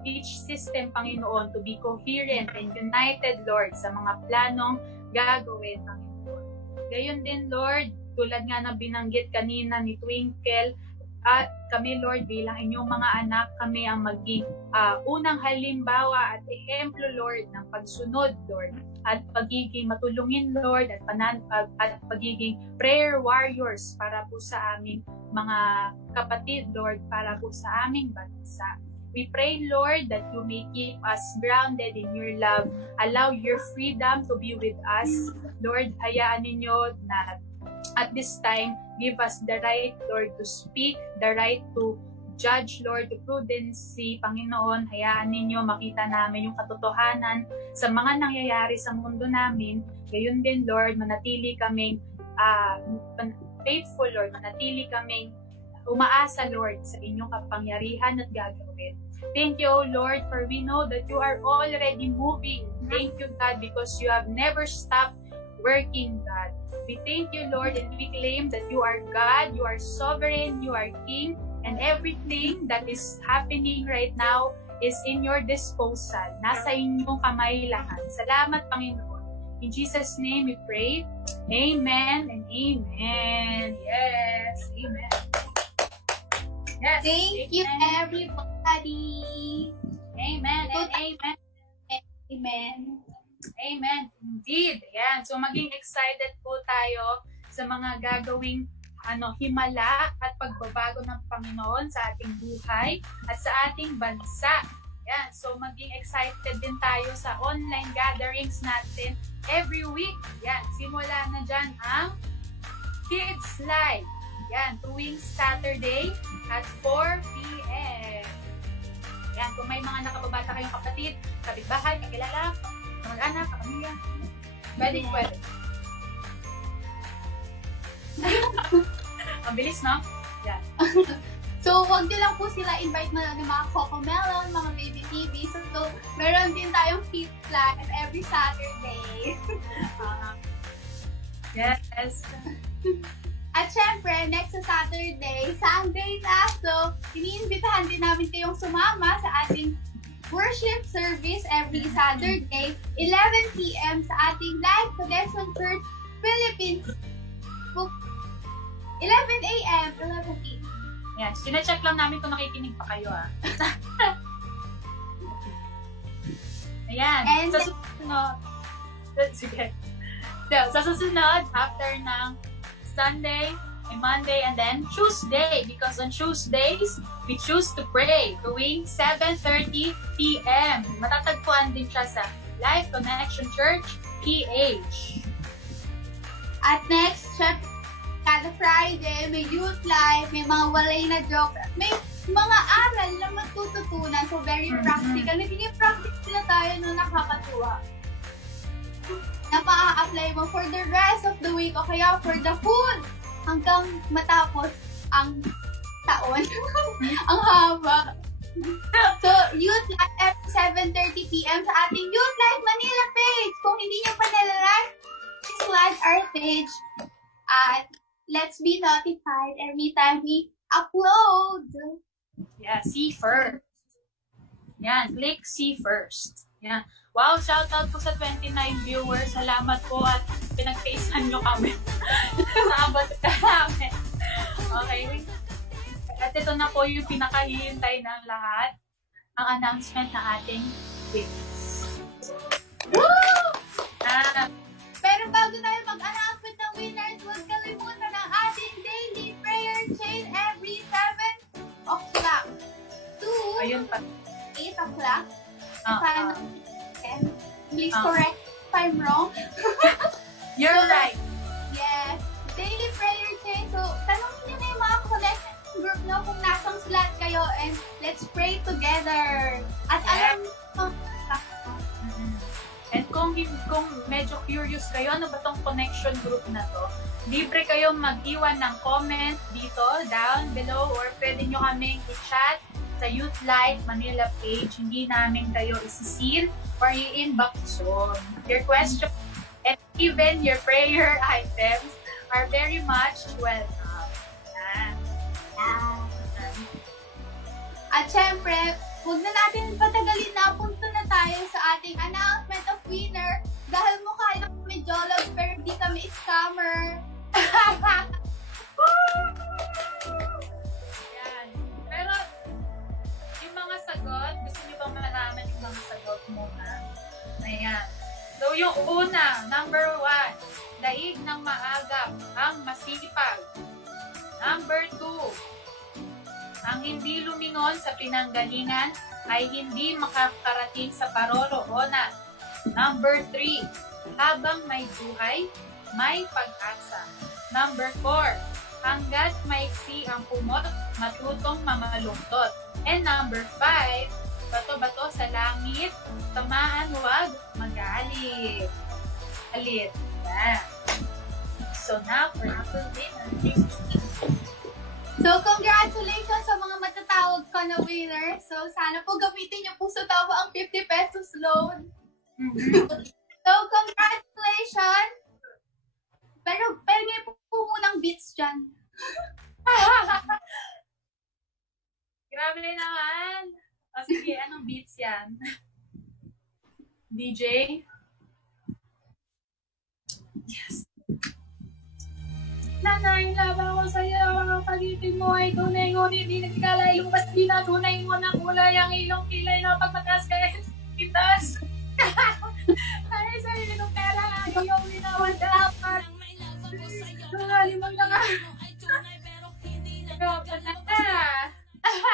each system, Panginoon, to be coherent and united, Lord, sa mga planong gagawin, Panginoon. Gayon din, Lord, tulad nga na binanggit kanina ni Twinkle, At kami, Lord, bilang inyong mga anak, kami ang maging unang halimbawa at ehemplo, Lord, ng pagsunod, Lord, at pagiging matulungin, Lord, at pagiging prayer warriors para po sa aming mga kapatid, Lord, para po sa aming bansa. We pray, Lord, that you may keep us grounded in your love. Allow your freedom to be with us. Lord, hayaan ninyo na at this time, give us the right, Lord, to speak, the right to judge, Lord, to prudency. Panginoon, hayaan ninyo makita namin yung katotohanan sa mga nangyayari sa mundo namin. Gayon din, Lord, manatili kaming faithful, Lord, manatili kaming umaasa, Lord, sa inyong kapangyarihan at gagawin. Thank you, O Lord, for we know that you are already moving. Thank you, God, because you have never stopped working, God. We thank you, Lord, and we claim that you are God, you are sovereign, you are King, and everything that is happening right now is in your disposal. Nasa inyong kamay lahat. Salamat, Panginoon. In Jesus' name we pray. Amen and amen. Yes, amen. Yes, Thank you, everybody. Amen and amen. Amen. Amen. Indeed. Ayan. So, maging excited po tayo sa mga gagawing himala at pagbabago ng Panginoon sa ating buhay at sa ating bansa. Ayan. So, maging excited din tayo sa online gatherings natin every week. Ayan. Simula na dyan ang Kids Live. Ayan. Tuwing Saturday at 4 p.m. Ayan. Kung may mga nakababata kayong kapatid, kapitbahay, kakilala, mag-anak, kapamilya. Pwede. Ang bilis, no? Yan. So, wag nyo lang po sila invite na ng mga Cocomelon, mga Baby TV. So, meron din tayong Kids Live every Saturday. Yes. At syempre, next sa Saturday, Sunday na. So, iniimbitahan din namin kayong sumama sa ating worship service every Saturday, 11 p.m. sa ating Life Connection Church, Philippines. 11 a.m. 11 p.m. Yes. Sina-check lang namin kung nakikinig pa kayo, Ayan. And sa susunod, sige. So, sa susunod, after ng Sunday, Monday, and then Tuesday. Because on Tuesdays, we choose to pray tuwing 7:30 p.m. Matatagpuan din siya sa Life Connection Church, PH. at next, kada Friday, may youth life, may mga walay na jokes, at may mga aral na matututunan. So, very practical. Nagiging practical na tayo nung nakakatuwa. Na maa-apply mo for the rest of the week o kaya for the whole hanggang matapos ang taon. Ang haba. So, Youth Live at 7:30 p.m. sa ating Youth Live Manila page. Kung hindi nyo pa nalike, please like our page. At let's be notified every time we upload. Yeah, see first. Yan, click see first. Yan. Wow, shoutout po sa 29 viewers. Salamat po at pinag-facean nyo kami. Naabot ka namin. Okay. At ito na po yung pinakahihintay ng lahat. Ang announcement ng ating winners. Woo! Ah, Pero bago tayo mag-announcement ng winners, huwag kalimutan ang ating daily prayer chain every 7 o'clock to ayun pa. 8 o'clock. Ah, Please correct if I'm wrong. you're right. Yes. Daily prayer chain. So, tanongin niyo na yung mga connected group nyo kung nasang slot kayo and let's pray together. At alam mo, And kung medyo curious kayo, ano ba tong connection group na to? Libre kayong mag-iwan ng comment dito, down below, or pwede nyo kaming i-chat sa Youth Live Manila page. Hindi namin kayo isi-seal or i-inbox yun. Your questions and even your prayer items are very much welcome. at syempre, huwag na natin patagalin na punta na tayo sa ating announcement of winner dahil mukha lang kami jolog pero hindi kami scammer. Una, number 1, daig ng maagap ang masipag. Number 2, ang hindi lumingon sa pinanggalingan ay hindi makakarating sa paroroonan. Number 3, habang may buhay, may pag-asa. Number 4, hanggat maiksi ang pumot, matutong mamalungtot. And number 5, bato-bato sa langit, tamaan wag magalit. Alit. Yeah. So now for number winner. So, congratulations sa mga matatawag ko na winner. So, sana po gamitin niyo po sa tawa ang 50 pesos loan. So, congratulations! Pero, pwede po munang beats dyan. Grabe naman. O sige, anong beats yan? DJ? Yes. Nanay, laban ko sa'yo. Pag-ibig mo ay tunay, ngunit di nagkalay. Lumabas di na tunay mo na kulay. Ang ilong kilay na pagpatas kaya kitas. Ay, sa'yo nung pera. Iyong linawan dapat. Limang na nga.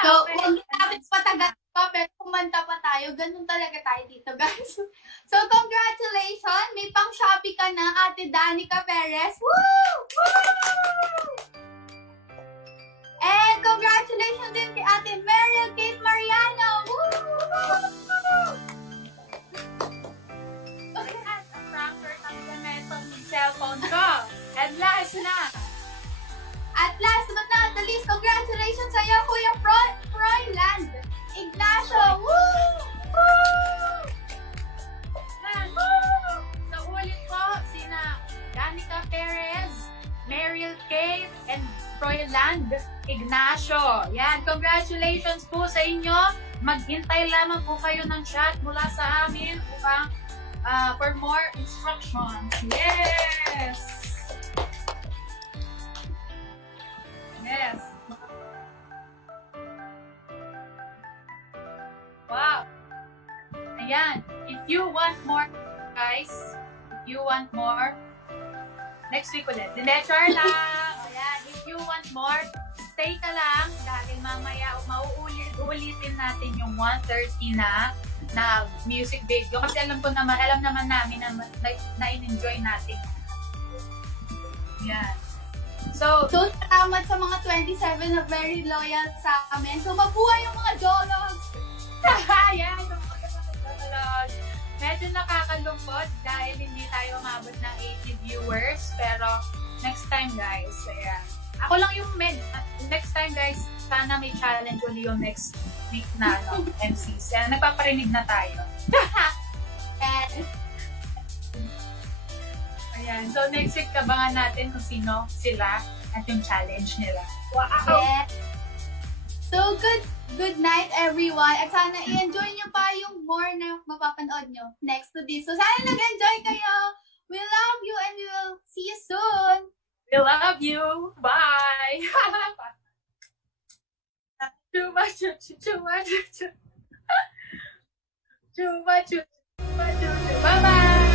So, huwag natin patagal pa, pero kumanta pa tayo. Ganun talaga tayo dito, guys. So, congratulations! May pang Shopee ka na, Ate Danica Perez. Woo! Woo! And congratulations din kay Ate Meryl Kate Mariano. Woo! Okay, at ang Frankfurt ang gamit ng cellphone ko. And last na. At last but not the least, congratulations sa iyo, Kuya Froyland Ignacio. Woo! Woo! So, ulit po, sina Danica Perez, Meryl Kate, and Froyland Ignacio. Yan, congratulations po sa inyo. Maghintay lamang po kayo ng chat mula sa amin upang for more instructions. Yes! Yes. Wow. Ayan. If you want more, guys, if you want more, next week ulit. Hindi, char lang. Ayan. If you want more, stay ka lang dahil mamaya mauulitin natin yung 1:30 na music video. Kasi alam naman namin na in-enjoy natin. Ayan. So, salamat sa mga 27 na very loyal sa amin. So, mabuhay yung mga Jologs! Yan, yung mga Jologs. Medyo nakakalungkot dahil hindi tayo umabot ng 80 viewers. Pero, next time guys, ayan. Ako lang yung next time guys, sana may challenge ulit yung next week na MCs. Ayan, nagpaparinig na tayo. Ayan. So, next week, kabangan natin kung sino sila at yung challenge nila. Wow! Yeah. So, good night, everyone. At sana i-enjoy nyo pa yung more na mapapanood nyo next to this. So, sana nag-enjoy kayo. We love you and we will see you soon. We love you. Bye! Too much. Bye-bye!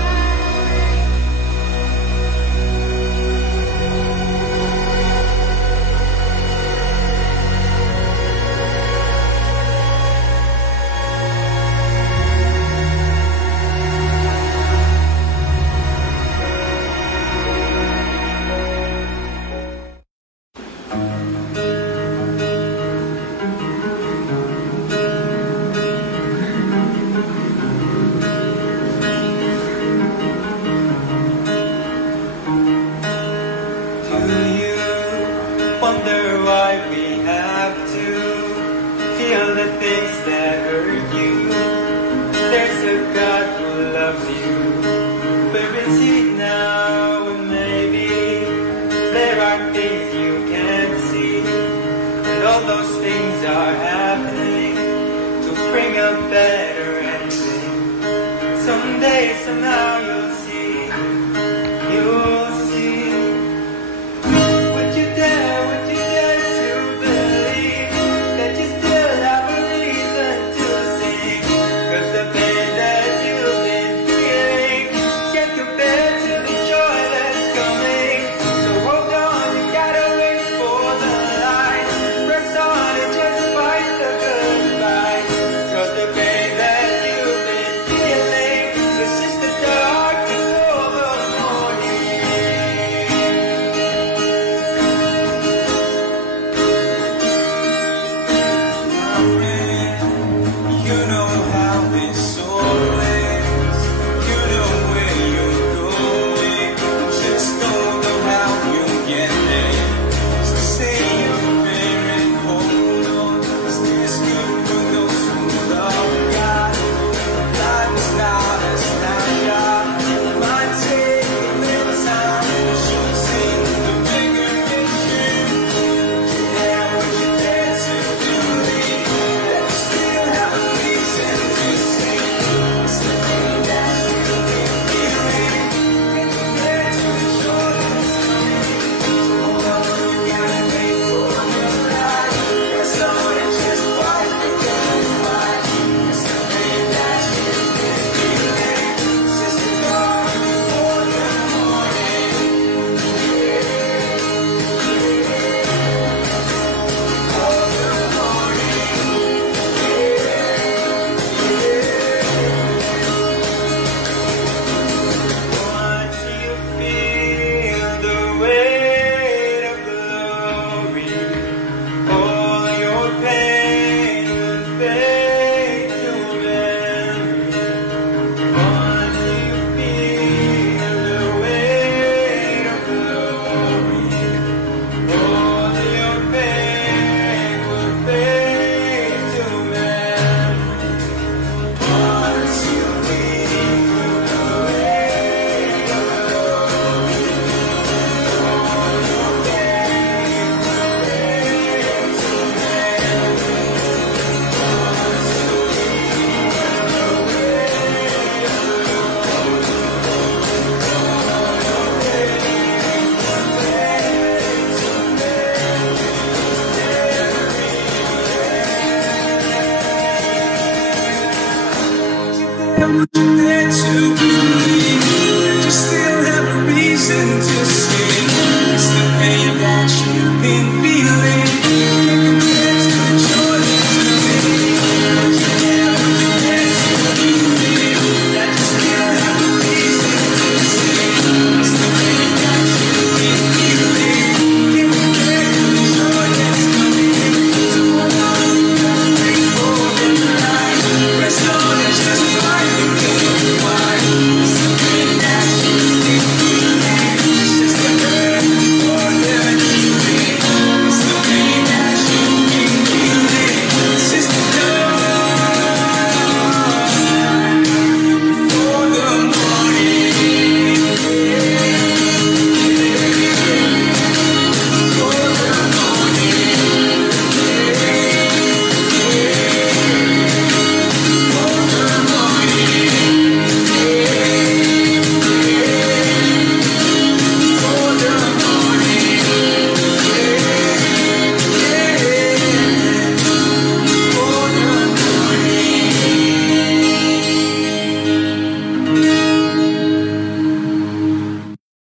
Someday, somehow, you'll